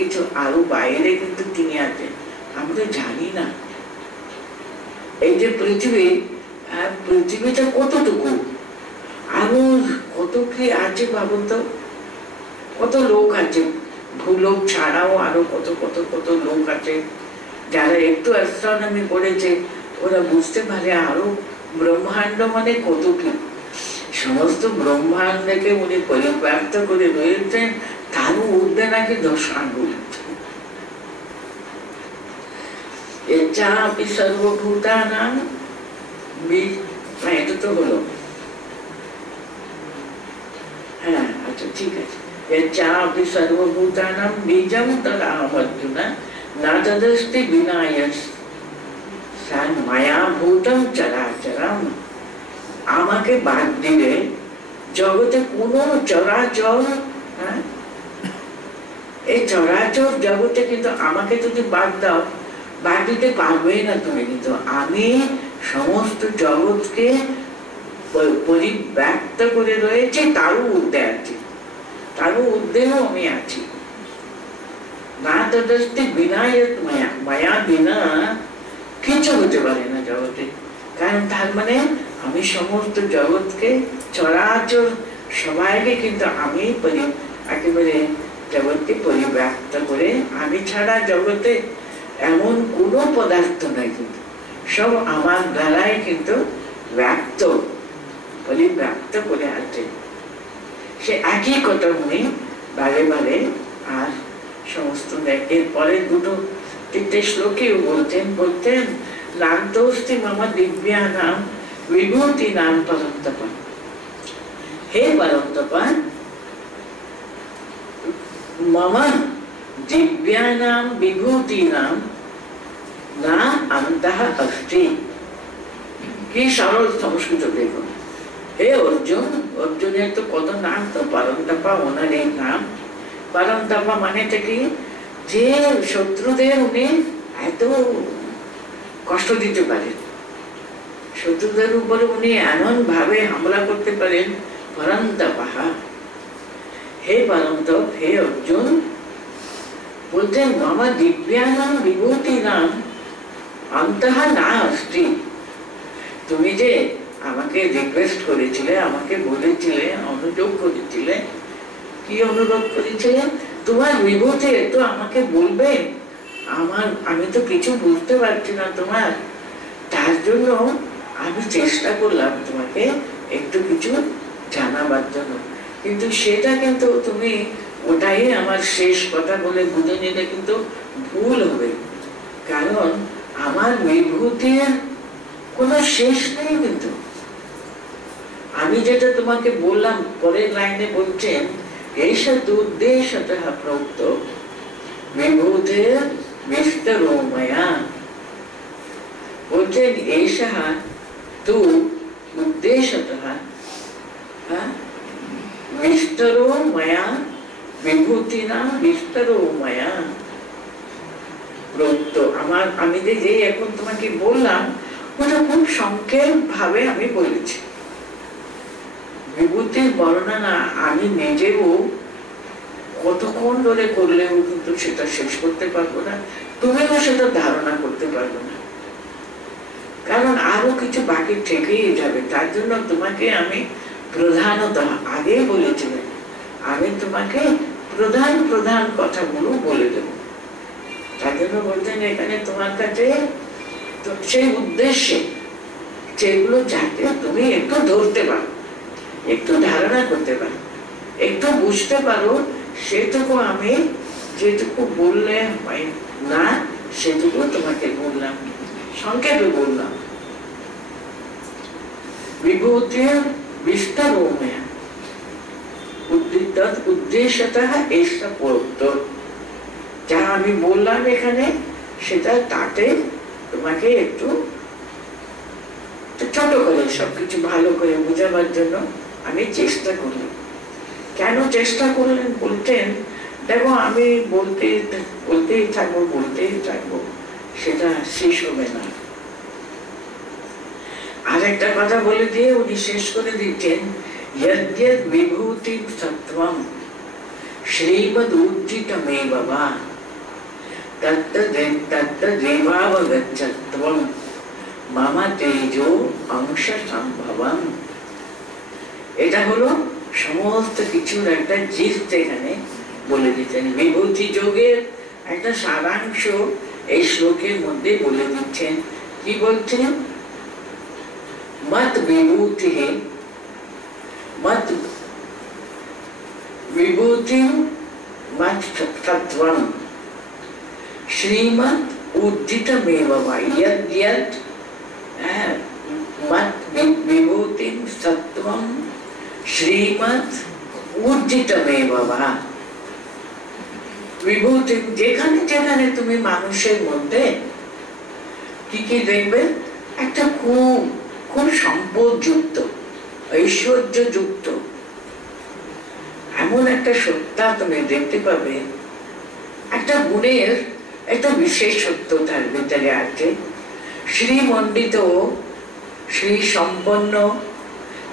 কিছু আরো বাইরে কিন্তু তিনি আছেন, আমরা জানি না। এই যে পৃথিবীটা কতটুকু, আরো কত কি আছে ভাবুন তো, কত লোক আছে, ভূলোক ছাড়াও আরো কত কত কত লোক আছে। যারা একটু অ্যাস্ট্রোনমি পড়েছে ওরা বুঝতে পারে আরো ব্রহ্মাণ্ড মানে কত কি। সমস্ত ব্রহ্মাণ্ডকে উনি পরিব্যাপ্ত করে রয়েছেন, তারও উঠবে নাকি 10 আঙ্গুল। यच्चापि सर्वभूतानां এটা তো হলো। হ্যাঁ আচ্ছা ঠিক আছে। यच्चापि सर्वभूतानां बीजं तदाहम् अर्जुन न तदस्ति विना मया भूतं चराचरं। আমাকে বাদ দিলে জগতে কোনো চরাচর, এই চরাচর জগতে কিন্তু আমাকে যদি বাদ দাও, বাদ দিতে পারবেই না তুমি। কিন্তু আমি সমস্ত জগৎকে পরিব্যাপ্ত করে রয়েছে, তারও ঊর্ধ্বে আছি, তারও ঊর্ধ্বেও আমি আছি। না তদস্তি বিনা মায়া, মায়া বিনা কিছু হতে পারে না জগতে। কারণ তার মানে আমি সমস্ত জগৎকে চরাচর সবাইকে কিন্তু আমি একেবারে জগৎকে পরিব্যাপ্ত করে, আমি ছাড়া জগতে এমন কোন পদার্থ নাই, কিন্তু সব আমার দ্বারাই কিন্তু ব্যক্ত পরিব্যাপ্ত করে আছে। সে একই কথা উনি বারে বারে আর সমস্ত এর পরে 2-3 শ্লোকেও বলতেন লান্তস্তি মম দিব্যানাম বিভূতিনাম পরন্তপন। হে পরন্তপন, মম দিব্যানাম বিভূতিনাম না অন্তঃ অস্তি। কি সরল সংস্কৃত দেখুন। হে অর্জুন, অর্জুনের তো কত নাম, তো পরন্তপা ওনার এই নাম। পরন্তপা মানেটা কি? যে শত্রুদের উনি এত কষ্ট দিতে পারেন, শত্রুদের উপরে উনি এমন ভাবে হামলা করতে পারেন। পরন্তপহা, হে পরন্তপ, হে অর্জুন, বলতেন মামা দিব্যানাম বিভূতিনাম অন্তঃ নাস্তি। তুমি যে আমাকে রিকোয়েস্ট করেছিলে, আমাকে বলেছিলে, অনুযোগ করেছিলে, কি অনুরোধ করেছিলে, তোমার বিভূতি একটু আমাকে বলবে, আমি তো কিছু বুঝতে পারছি না তোমার, তার জন্য আমি চেষ্টা করলাম তোমাকে একটু কিছু জানাবার জন্য। কিন্তু সেটা কিন্তু তুমি ওটাই আমার শেষ কথা বলে বুঝে নিলে কিন্তু ভুল হবে, কারণ আমার বিভূতির কোনো শেষ নেই। কিন্তু আমি যেটা তোমাকে বললাম, পরের লাইনে বলছেন এইসব উদ্দেশ্যতঃ প্রোক্ত বিভূতির বিস্তরো ময়া। বলছেন এইসা তু উদ্দেশ্যতঃ বিস্তরো ময়া, বিভূতিনা বিস্তরো ময়া প্রোক্ত। আমি যে এখন তোমাকে বললাম ওটা খুব সংক্ষেপ ভাবে আমি বলেছি। বিভূতির বর্ণনা আমি নিজেও কতক্ষণ ধরে করলেও কিন্তু সেটা শেষ করতে পারবো না, তুমিও সেটা ধারণা করতে পারবো না, কারণ আরো কিছু বাকি থেকেই যাবে। তার জন্য তোমাকে আমি প্রধানত আগে বলেছিলাম, আমি তোমাকে প্রধান প্রধান কথাগুলো বলে দেব। তার জন্য বলছেন এখানে তোমার কাছে সেই উদ্দেশ্যে যেগুলো যাতে তুমি একটু ধরতে পারো, একটু ধারণা করতে পারো, একটু বুঝতে পারো, সেটুকু আমি যেটুকু বললে হয় না সেটুকু তোমাকে বললাম, সংক্ষেপে বললাম। বিভূতির বিস্তরো ময়া উদ্দেশ্যতঃ এষা প্রোক্ত। যা আমি বললাম এখানে সেটা তাতে তোমাকে একটু ছোট করে সবকিছু ভালো করে বোঝাবার জন্য আমি চেষ্টা করলাম। কেন চেষ্টা করলেন বলতেন, দেখো আমি বলতেই থাকবো, সেটা শেষ হবে না। আর একটা কথা বলে দিয়ে উনি শেষ করে দিচ্ছেন, যদ্যদ বিভূতি সত্ত্বম শ্রীমদ উজ্জিতমেব বা তত্তদেবাবগচ্ছত্বম মম তেজো অংশ সম্ভবম। এটা হলো সমস্ত কিছুর একটা জিস্ট এখানে বলে দিচ্ছেন। বিভূতি যোগের একটা সারাংশ এই শ্লোকের মধ্যে বলে দিচ্ছেন। কি বলছেন? মত বিভূতি মত বিভূতি মত তত্ত্বম শ্রীমৎ উজ্জিতমেব বা ইয়দ ইয়দ মত বিভূতি তত্ত্বম শ্রীমৎ উজ্জিতমেব বা। বিভূতি যেখানে যেখানে তুমি মানুষের মধ্যে কি কি দেখবে, একটা খুব খুব সম্পদযুক্ত, ঐশ্বর্যযুক্ত এমন একটা সত্তা তুমি দেখতে পাবে, একটা গুণের একটা বিশেষত্ব তার ভিতরে আছে। শ্রীমণ্ডিত, শ্রী সম্পন্ন,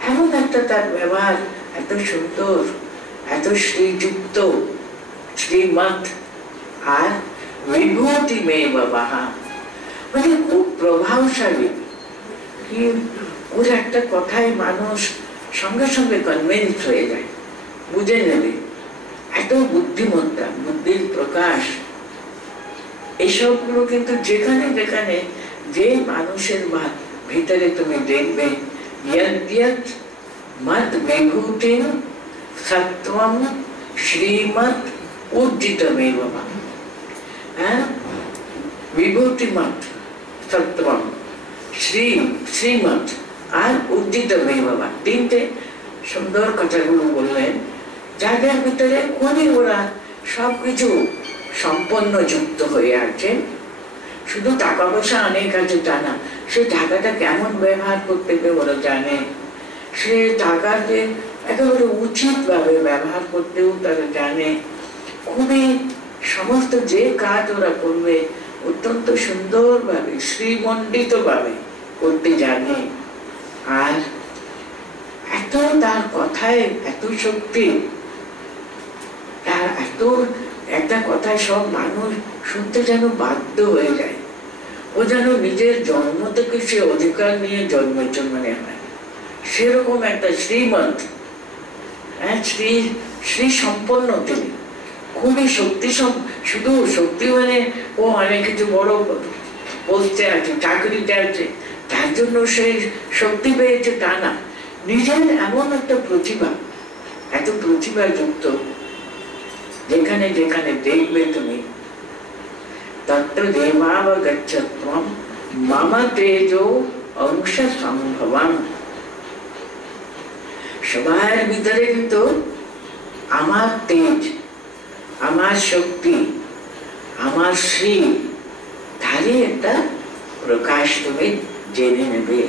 এমন একটা তার ব্যবহার এত সুন্দর, এত শ্রীযুক্ত, শ্রীমৎ, আর বিভূতি মেয়ে বাবা, মানে খুব প্রভাবশালী। কি ওর একটা কথায় মানুষ সঙ্গে সঙ্গে কনভিন্স হয়ে যায়, বুঝে নেবে, এত বুদ্ধিমত্তা, বুদ্ধির প্রকাশ। এইসবগুলো কিন্তু যেখানে যেখানে যে মানুষের ভিতরে তুমি দেখবে, যদ্যদ মত বিভূতি সত্ত্বম শ্রীমৎ উজ্জিতমেব বা। বিভূতি মত সত্ত্বম শ্রীমৎ আর উজ্জিতমেব বা, তিনটে সুন্দর কথাগুলো বললেন, যাদের ভিতরে কোনে ওরা সবকিছু সম্পন্ন যুক্ত হয়ে আছে। শুধু টাকা পয়সা অনেক আছে তা না, সে টাকাটা কেমন ব্যবহার করতে হবে ওরা জানে, সে টাকাকে একেবারে উচিত ভাবে ব্যবহার করতেও তারা জানে, খুবই সমস্ত যে কাজ ওরা করবে অত্যন্ত সুন্দরভাবে শ্রীমণ্ডিতভাবে করতে জানে। আর এত তার কথায় এত শক্তি, তার এত একটা কথায় সব মানুষ শুনতে যেন বাধ্য হয়ে যায়। ও যেন নিজের জন্ম থেকে সে অধিকার নিয়ে জন্মেছে মনে হয়, সেরকম একটা শ্রীমন্ত, শ্রী সম্পন্ন তিনি, খুবই শক্তি। শুধু শক্তি মানে ও অনেক কিছু বড় পোস্টে আছে, চাকরিতে আছে, তার জন্য সেই শক্তি পেয়েছে তা না, নিজের এমন একটা প্রতিভা, এত প্রতিভা যুক্ত, যেখানে যেখানে দেখবে তুমি তত্র দেবাবগচ্ছত্বম মম তেজো অংশ সম্ভবম। সবার ভিতরে কিন্তু আমার তেজ, আমার শক্তি, আমার শ্রী, তারই একটা প্রকাশ তুমি জেনে নেবে।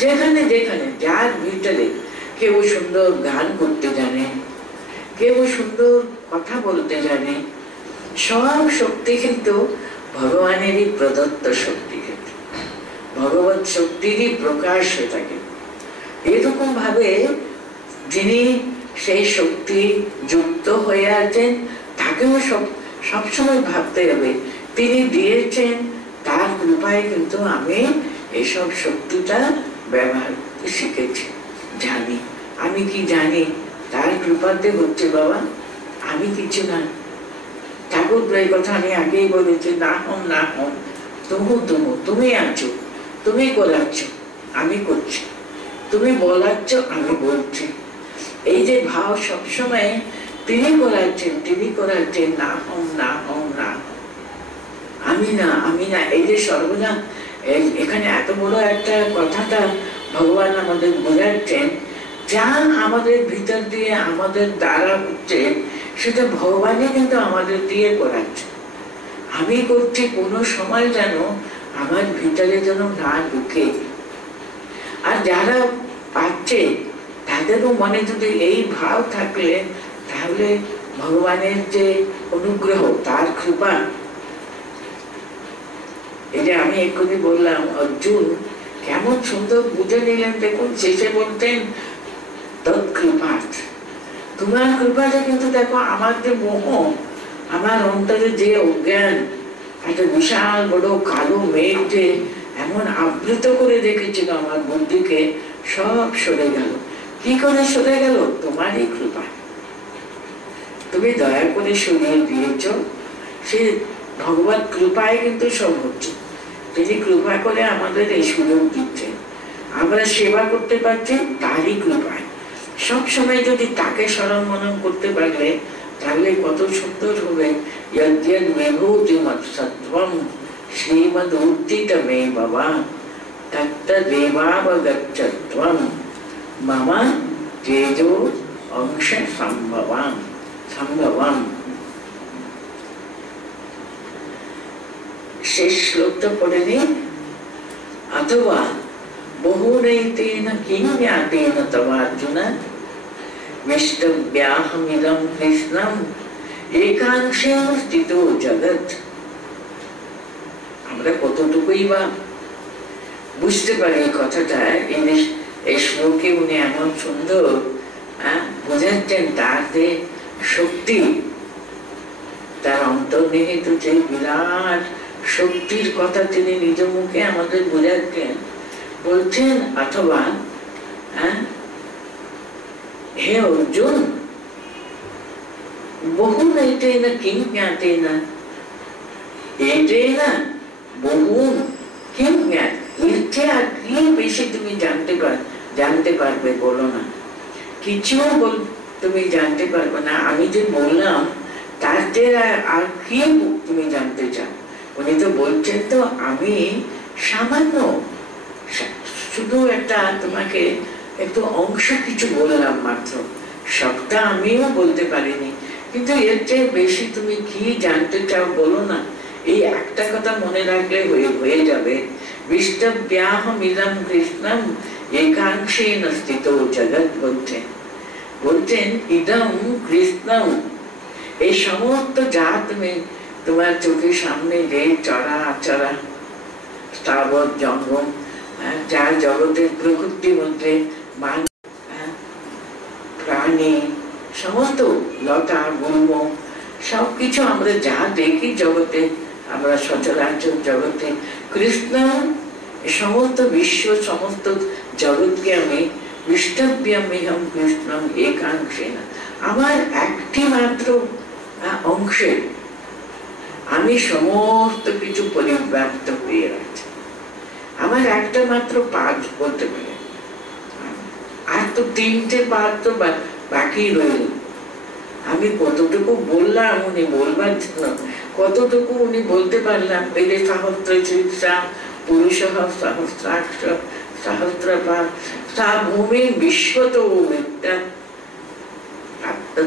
যেখানে যেখানে যার ভিতরে কেউ সুন্দর গান করতে জানে, কেউ সুন্দর কথা বলতে জানে, সব শক্তি কিন্তু ভগবানেরই প্রদত্ত শক্তি, কিন্তু ভগবত শক্তিরই প্রকাশ হয়ে থাকে। এরকম ভাবে যিনি সেই শক্তি যুক্ত হয়ে আছেন তাকেও সবসময় ভাবতে হবে তিনি দিয়েছেন, তার কৃপায় কিন্তু আমি এসব শক্তিটা ব্যবহার করতে শিখেছি, জানি। আমি কি জানি? তার কৃপাতে হচ্ছে বাবা, আমি কিছু না। ঠাকুর এই কথা আমি আগেই বলেছি, না হম না হম তুমি আছো, তুমি করাচ্ছ, আমি করছি, তুমি বলাচ্ছ, আমি বলছি। এই যে ভাব সবসময় তিনি করাচ্ছেন, না হম না হম না, আমি না। এই যে সর্বদা এখানে এত বড় একটা কথাটা ভগবান আমাদের বোঝাচ্ছেন, যা আমাদের ভিতর দিয়ে আমাদের দ্বারা হচ্ছে সেটা ভগবানই কিন্তু আমাদের দিয়ে করাচ্ছে। আমি করছি কোনো সময় যেন আমার ভিতরে যেন না ঢুকে। আর যারা পাচ্ছে তাদেরও মনে যদি এই ভাব থাকলে, তাহলে ভগবানের যে অনুগ্রহ, তার কৃপা, এই যে আমি এক্ষুনি বললাম অর্জুন কেমন সুন্দর বুঝে নিলেন। দেখুন শেষে বলতেন তৎকৃপাত, তোমার কৃপাতে কিন্তু দেখো আমার যে মোহ, আমার অন্তরে যে অজ্ঞান, একটা বিশাল বড় কালো মেঘ যে এমন আবৃত করে রেখেছিল আমার বুদ্ধিকে, সব সরে গেল। কি করে সরে গেল? তোমারই কৃপা, তুমি দয়া করে সরিয়ে দিয়েছ। সে ভগবত কৃপায় কিন্তু সব হচ্ছে। তিনি কৃপা করে আমাদের এই সুযোগ দিচ্ছেন, আমরা সেবা করতে পারছি তারই কৃপায়। সব সময় যদি তাকে স্মরণ মনন করতে পারলে, তাহলে কত সুন্দর হবে। যদ্যদ বিভূতিমৎ সত্ত্বম শ্রীমদ উত্থিতমে বাবা তত্তদেবাবগচ্ছত্বম মম তেজো অংশ সম্ভবম। শেষ শ্লোকটা পড়ে নিন। অথবা বহুনৈতেন কিং জ্ঞাতেন তবার্জুন বিষ্টব্যাহমিদং কৃষ্ণম একাংশেন স্থিতো জগৎ। আমরা কতটুকুই বা বুঝতে পারি এই কথাটা। এই শ্লোকে উনি এমন সুন্দর বোঝাচ্ছেন তার যে শক্তি, তার অন্তর্নিহিত যে বিরাট শক্তির কথা তিনি নিজ মুখে আমাদের বোঝাচ্ছেন। বলছেন অথবা হে অর্জুন, বহু নৈতেন কিং জ্ঞাতেন, এতেন বহু কিং জ্ঞাত, এর চেয়ে আর কি বেশি তুমি জানতে পারবে বলো না। কিছু তুমি জানতে পারবে না। আমি যে বললাম তার চেয়ে আর কি তুমি জানতে চাও? উনি তো বলছেন তো আমি সামান্য শুধু একটা তোমাকে একটু অংশ কিছু বললাম মাত্র, সবটা আমিও বলতে পারিনি, কিন্তু এর চেয়ে বেশি তুমি কি জানতে চাও বলো না। এই একটা কথা মনে রাখলে হয়ে যাবে। বিষ্টব্যাহমিদং কৃষ্ণম একাংশেন স্থিতো জগৎ। বলছেন ইদং কৃষ্ণম, এই সমস্ত যা তুমি তোমার চোখের সামনে যে চড়া আচরা স্থাবর জঙ্গম, যা জগতের প্রকৃতির মধ্যে প্রাণী, সমস্ত লতা গুল্ম সবকিছু আমরা যা দেখি জগতে, আমরা সচরাচর জগতে, কৃষ্ণ সমস্ত বিশ্ব সমস্ত জগৎকে আমি বিষ্টব্যমেহম কৃষ্ণম একাংশেন, আমার একটি মাত্র অংশে আমি সমস্ত কিছু পরিব্যাপ্ত হয়ে আছে। আমার একটা মাত্র পাদ বলতে পারে, আর তো তিনটে পাদ তো বাকি রইল। আমি কতটুকু বললাম উনি বলবার জন্য, কতটুকু উনি বলতে পারলাম। পেলে সহস্র চিত্রা পুরুষ সহস্রাক্ষ সহস্রপাদ সা ভূমি বিশ্বত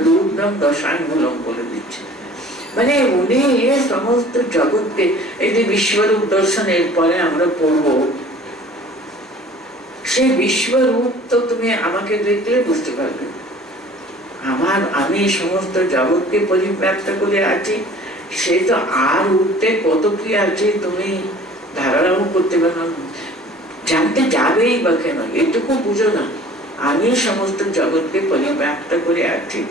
দুর্দম দশাঙ্গুলম বলে দিচ্ছে। মানে উনি সমস্ত জগৎকে, এই যে বিশ্বরূপ দর্শনের পরে আমরা পড়ব, সেই বিশ্বরূপ তো তুমি আমাকে দেখলে বুঝতে পারবে। আমি সমস্ত জগৎকে পরিব্যাপ্ত করে আছি, সে তো আর উঠতে কত কি আছে তুমি ধারণাও করতে পারো, জানতে যাবেই বা কেন, এটুকু বুঝো না। আমি সমস্ত জগৎকে পরিব্যাপ্ত করে আছি,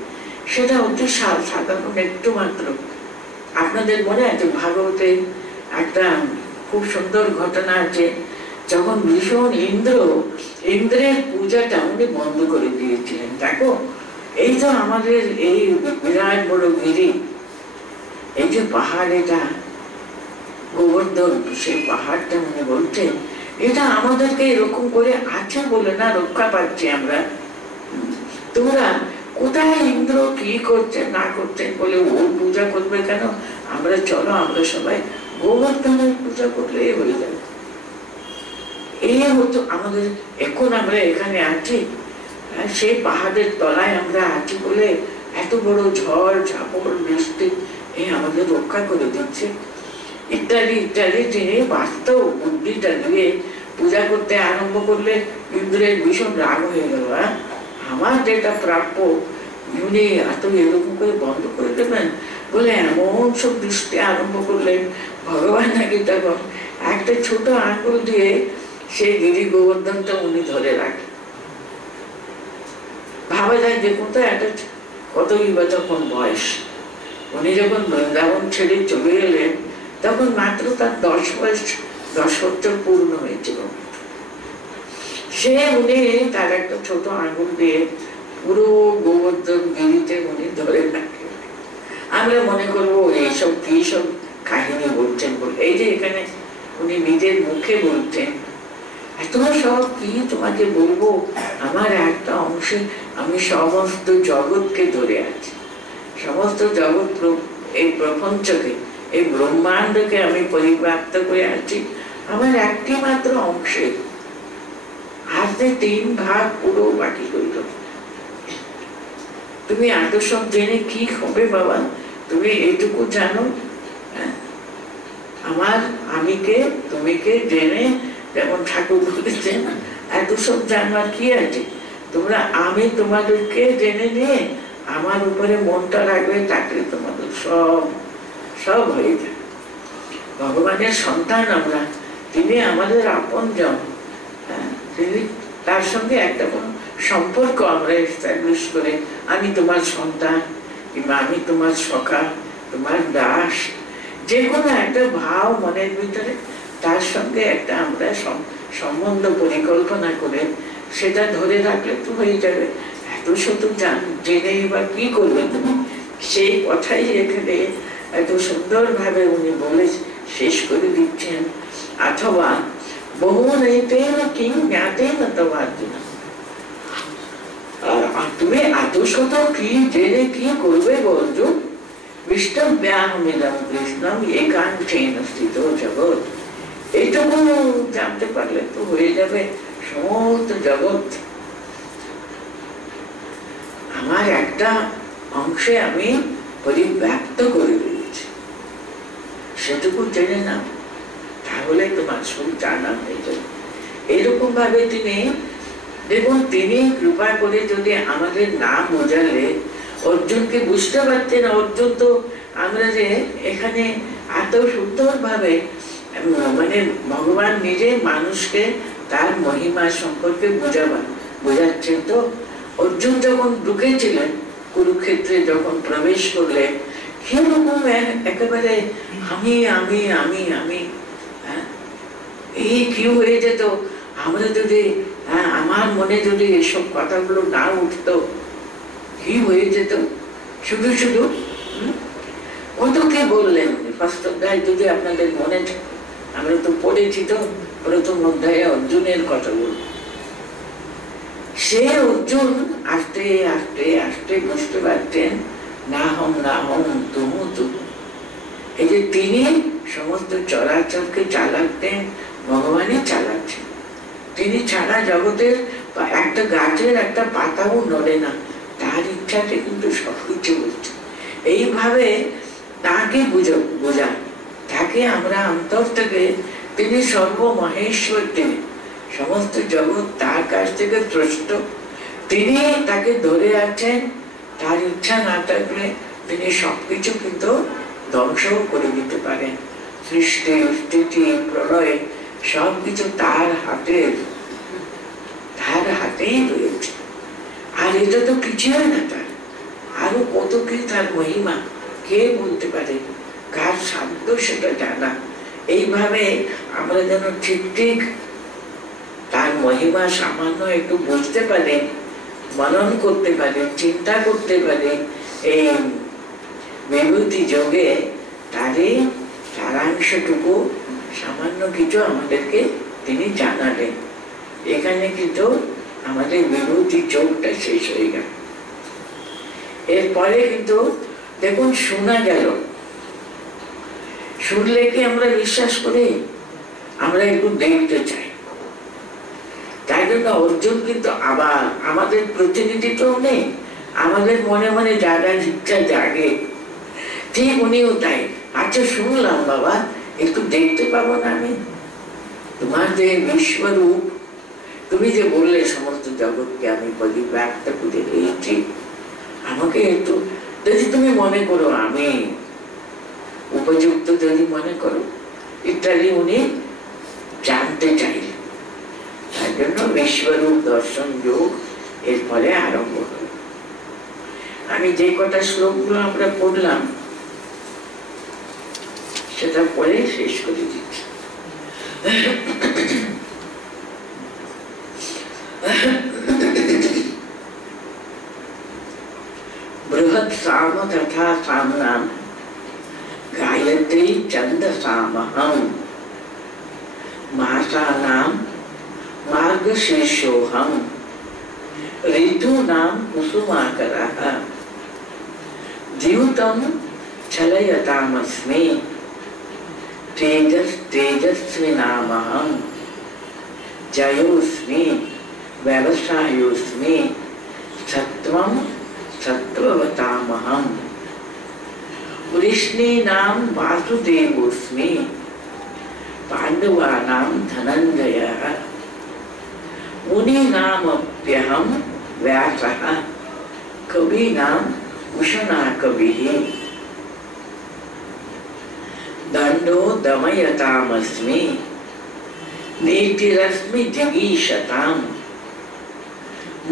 সেটা অতি সাধারণ একটু মাত্র। আপনাদের মনে আছে ভাগবতে একটা খুব সুন্দর ঘটনা আছে, যখন ভীষণ ইন্দ্রের পূজাটা উনি বন্ধ করে দিয়েছিলেন। দেখো এই তো আমাদের এই বিরাট বড় গিরি, এই যে পাহাড়, এটা গোবর্ধন, সেই পাহাড়টা মনে বলছে এটা আমাদেরকে এরকম করে আছে বলে না রক্ষা পাচ্ছি আমরা। তোমরা কোথায় ইন্দ্র কি করছেন না করছেন বলে ওর পূজা করবে কেন? আমরা চলো, আমরা সবাই গোবর্ধনের পূজা করলে হয়ে যাবে। এই হতো আমাদের। এখন আমরা এখানে আছি, সেই পাহাড়ের তলায় আমরা আছি বলে এত বড় ঝড় ঝাপড় বৃষ্টি আমাদের রক্ষা করে দিচ্ছে, ইত্যাদি ইত্যাদি। তিনি বাস্তব বুদ্ধিটা দিয়ে পূজা করতে আরম্ভ করলে ইন্দ্রের ভীষণ রাগ হয়ে গেল। আমার যেটা প্রাপ্য উনি এত এরকম করে বন্ধ করে দেবেন বলে এমন সব দৃষ্টি আরম্ভ করলেন। ভগবান নাকি তখন একটা ছোট আঙ্গুল দিয়ে সেই গিরি গোবর্ধনটা উনি ধরে রাখেন। ভাবা যায় যে কোথায় একটা কতই বা তখন বয়স, উনি যখন বৃন্দাবন ছেড়ে চলে গেলেন তখন মাত্র তার 10 বছর পূর্ণ হয়েছিল। সে উনি তার একটা ছোট আঙ্গুল দিয়ে পুরো গোবর্ধন গিরিতে উনি ধরে রাখেন। আমরা মনে করবো এইসব কি সব কাহিনী বলছেন বলে, এই যে এখানে উনি নিজের মুখে বলছেন এত সব কি তোমাকে বলবো, আমার একটা অংশে আমি সমস্ত জগৎকে ধরে আছি, সমস্ত জগৎ এই প্রপঞ্চকে, এই ব্রহ্মাণ্ডকে আমি পরিব্যাপ্ত করে আছি আমার একটি মাত্র অংশে। আর যে 3 ভাগ পুরো বাকি রইল। তুমি এত সব জেনে কি হবে বাবা? তুমি এইটুকু জানো, আমার আমিকে তুমিকে জেনে, যেমন ঠাকুর বলেছেন এত সব জানবার কি আছে? তোমরা আমি তোমাদেরকে জেনে নিয়ে আমার উপরে মনটা রাখবে, তাকে তোমাদের সব সব হয়ে যায়। ভগবানের সন্তান আমরা, তিনি আমাদের আপনজন, তিনি তার সঙ্গে একটা সম্পর্ক আমরা এস্টাবলিশ করে, আমি তোমার সন্তান কিংবা আমি তোমার সখা, তোমার দাস, যে কোনো একটা ভাব মনের ভিতরে তার সঙ্গে একটা আমরা সম্বন্ধ পরিকল্পনা করে সেটা ধরে রাখলে তো হয়ে যাবে। এত শত জেনে বা কি করবে তুমি? সেই কথাই এখানে এত সুন্দর ভাবে উনি বলে শেষ করে দিচ্ছেন। অথবা বহু নৈতেন কিং জ্ঞাতেন তবার্জুন, তুমি এত শত কি জেনে কি করবে অর্জুন? বিষ্টব্যাহমিদম কৃষ্ণম একাংশেন স্থিত জগৎ, এইটুকু জানতে পারলে তো হয়ে যাবে সমস্ত জগৎ আমার একটা অংশে আমি পরিব্যাপ্ত করে দিয়েছি, সেটুকু জেনে নাও, তাহলে তোমার সব জানা হয়ে যাবে। এরকম ভাবে তিনি দেখুন, তিনি কৃপা করে যদি আমাদের না বোঝালে অর্জুনকে বুঝতে পারতেন না। অর্জুন তো আমরা যে এখানে এত সুন্দর ভাবে মানে ভগবান নিজে মানুষকে তার মহিমা সম্পর্কে বোঝাচ্ছেন। তো অর্জুন যখন ঢুকেছিলেন কুরুক্ষেত্রে, যখন প্রবেশ করলেন, কিরকম একেবারে আমি আমি আমি আমি এই কি হয়ে যেত। আমরা যদি আমার মনে যদি এসব কথাগুলো না উঠতো, কি হয়ে যেত। শুধু শুধু কত কি বললেন ফার্স্ট অধ্যায়, যদি আপনাদের মনে থাকে, আমরা তো পড়েছি তো প্রথম অধ্যায়ে অর্জুনের কথা বলব। সে অর্জুন আস্তে আস্তে আস্তে বুঝতে পারতেন না হম তুমু তুমু। এই যে তিনি সমস্ত চরাচরকে চালাতেন, ভগবানই চালাচ্ছেন। তিনি ছাড়া জগতের একটা গাছের একটা পাতাও নড়ে না, তার ইচ্ছাতে কিন্তু সবকিছু হচ্ছে। এইভাবে তাকে বোঝা, তাকে আমরা অন্তর থেকে, তিনি সর্বমহেশ্বর, তিনি সমস্ত জগৎ তার কাছ থেকে সৃষ্ট, তিনি তাকে ধরে আছেন। তার ইচ্ছা না থাকলে তিনি সবকিছু কিন্তু ধ্বংস করে দিতে পারেন। সৃষ্টি স্থিতি প্রলয় সবকিছু তার হাতেই রয়েছে। আর এটা তো কিছুই না তার, আরো কত কি তার মহিমা কে বলতে পারে, কার সাধ্য সেটা জানা। এইভাবে আমরা যেন ঠিক ঠিক তার মহিমা সামান্য একটু বুঝতে পারে, মনন করতে পারে, চিন্তা করতে পারে। এই বিভূতি যোগে তারই সারাংশটুকু সামান্য কিছু আমাদেরকে তিনি জানালেন। এখানে কিন্তু আমাদের বিভূতি যোগটা শেষ হয়ে গেল। এরপরে কিন্তু দেখুন শোনা গেল, শুনলে কি আমরা বিশ্বাস করি? আমরা একটু দেখতে চাই। তাই জন্য অর্জুন কিন্তু আবার আমাদের প্রতিনিধিত্ব নেই, আমাদের মনে মনে যারা ইচ্ছা জাগে, ঠিক উনিও তাই। আচ্ছা শুনলাম বাবা, একটু দেখতে পাবো না আমি? তোমার যে বিশ্বরূপ, তুমি যে বললে সমস্ত জগৎকে আমি পরিব্যাপ্ত করে দিয়েছি, আমাকে একটু যদি তুমি মনে করো, আমি উপযুক্ত যদি মনে করো, ইত্যাদি উনি জানতে চাইলেন। তার জন্য বিশ্বরূপ দর্শন যোগ এর ফলে আরম্ভ হল। আমি যে কটা শ্লোকগুলো আমরা পড়লাম সেটা পরে শেষ করে দিচ্ছি। बृहत् साम तथा सामनां गायत्री छन्दसामहं मासानां मार्गशीर्षोऽहं ऋतूनां कुसुमाकरः द्यूतं चलयतामस्मि तेजस्विनामहं जयोऽस्मि व्यवसायोऽस्मि सत्वं सत्ववतामहं वृष्णीनां वासुदेवोऽस्मि पाण्डवानां धनञ्जयः मुनीनामप्यहं व्यासः कवीनां उशना कविः दण्डो दमयतामस्मि नीतिरस्मि जगीषताम्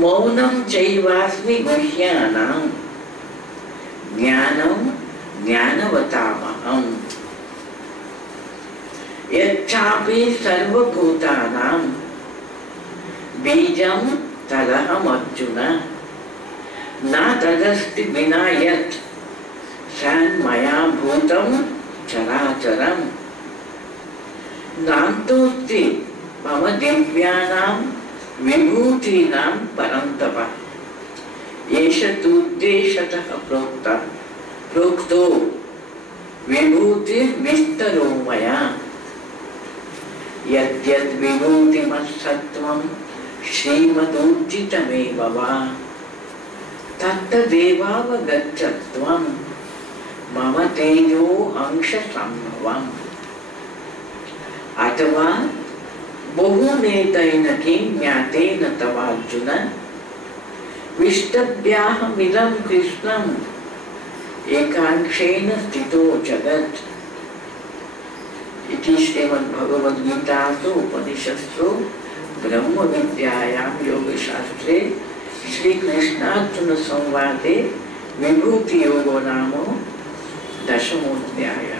मौनं चैवास्मि गुह्यानां ज्ञानं ज्ञानवतामहं यच्चापि सर्वभूतानां बीजं तदहमर्जुन न तदस्ति विना यत् सन्मया भूतं चराचरं नान्तोऽस्ति मम दिव्यानां विभूतीनां परन्तप एष तूद्देशतः प्रोक्तो विभूतिर्विस्तरो मया यद्यद् विभूतिमत्सत्त्वं श्रीमदूर्जितमेव वा तत्तदेवावगच्छत्वं मम तेजो अंशसम्भवम् अथवा बहुनेतैन किं ज्ञातेन तवार्जुन विष्टभ्याहमिदं कृष्णम् एकांशेन स्थितो जगत् इति श्रीमद्भगवद्गीतासु उपनिषत्सु ब्रह्मविद्यायां योगशास्त्रे श्रीकृष्णार्जुन संवादे विभूति योगो नाम 10मोऽध्यायः।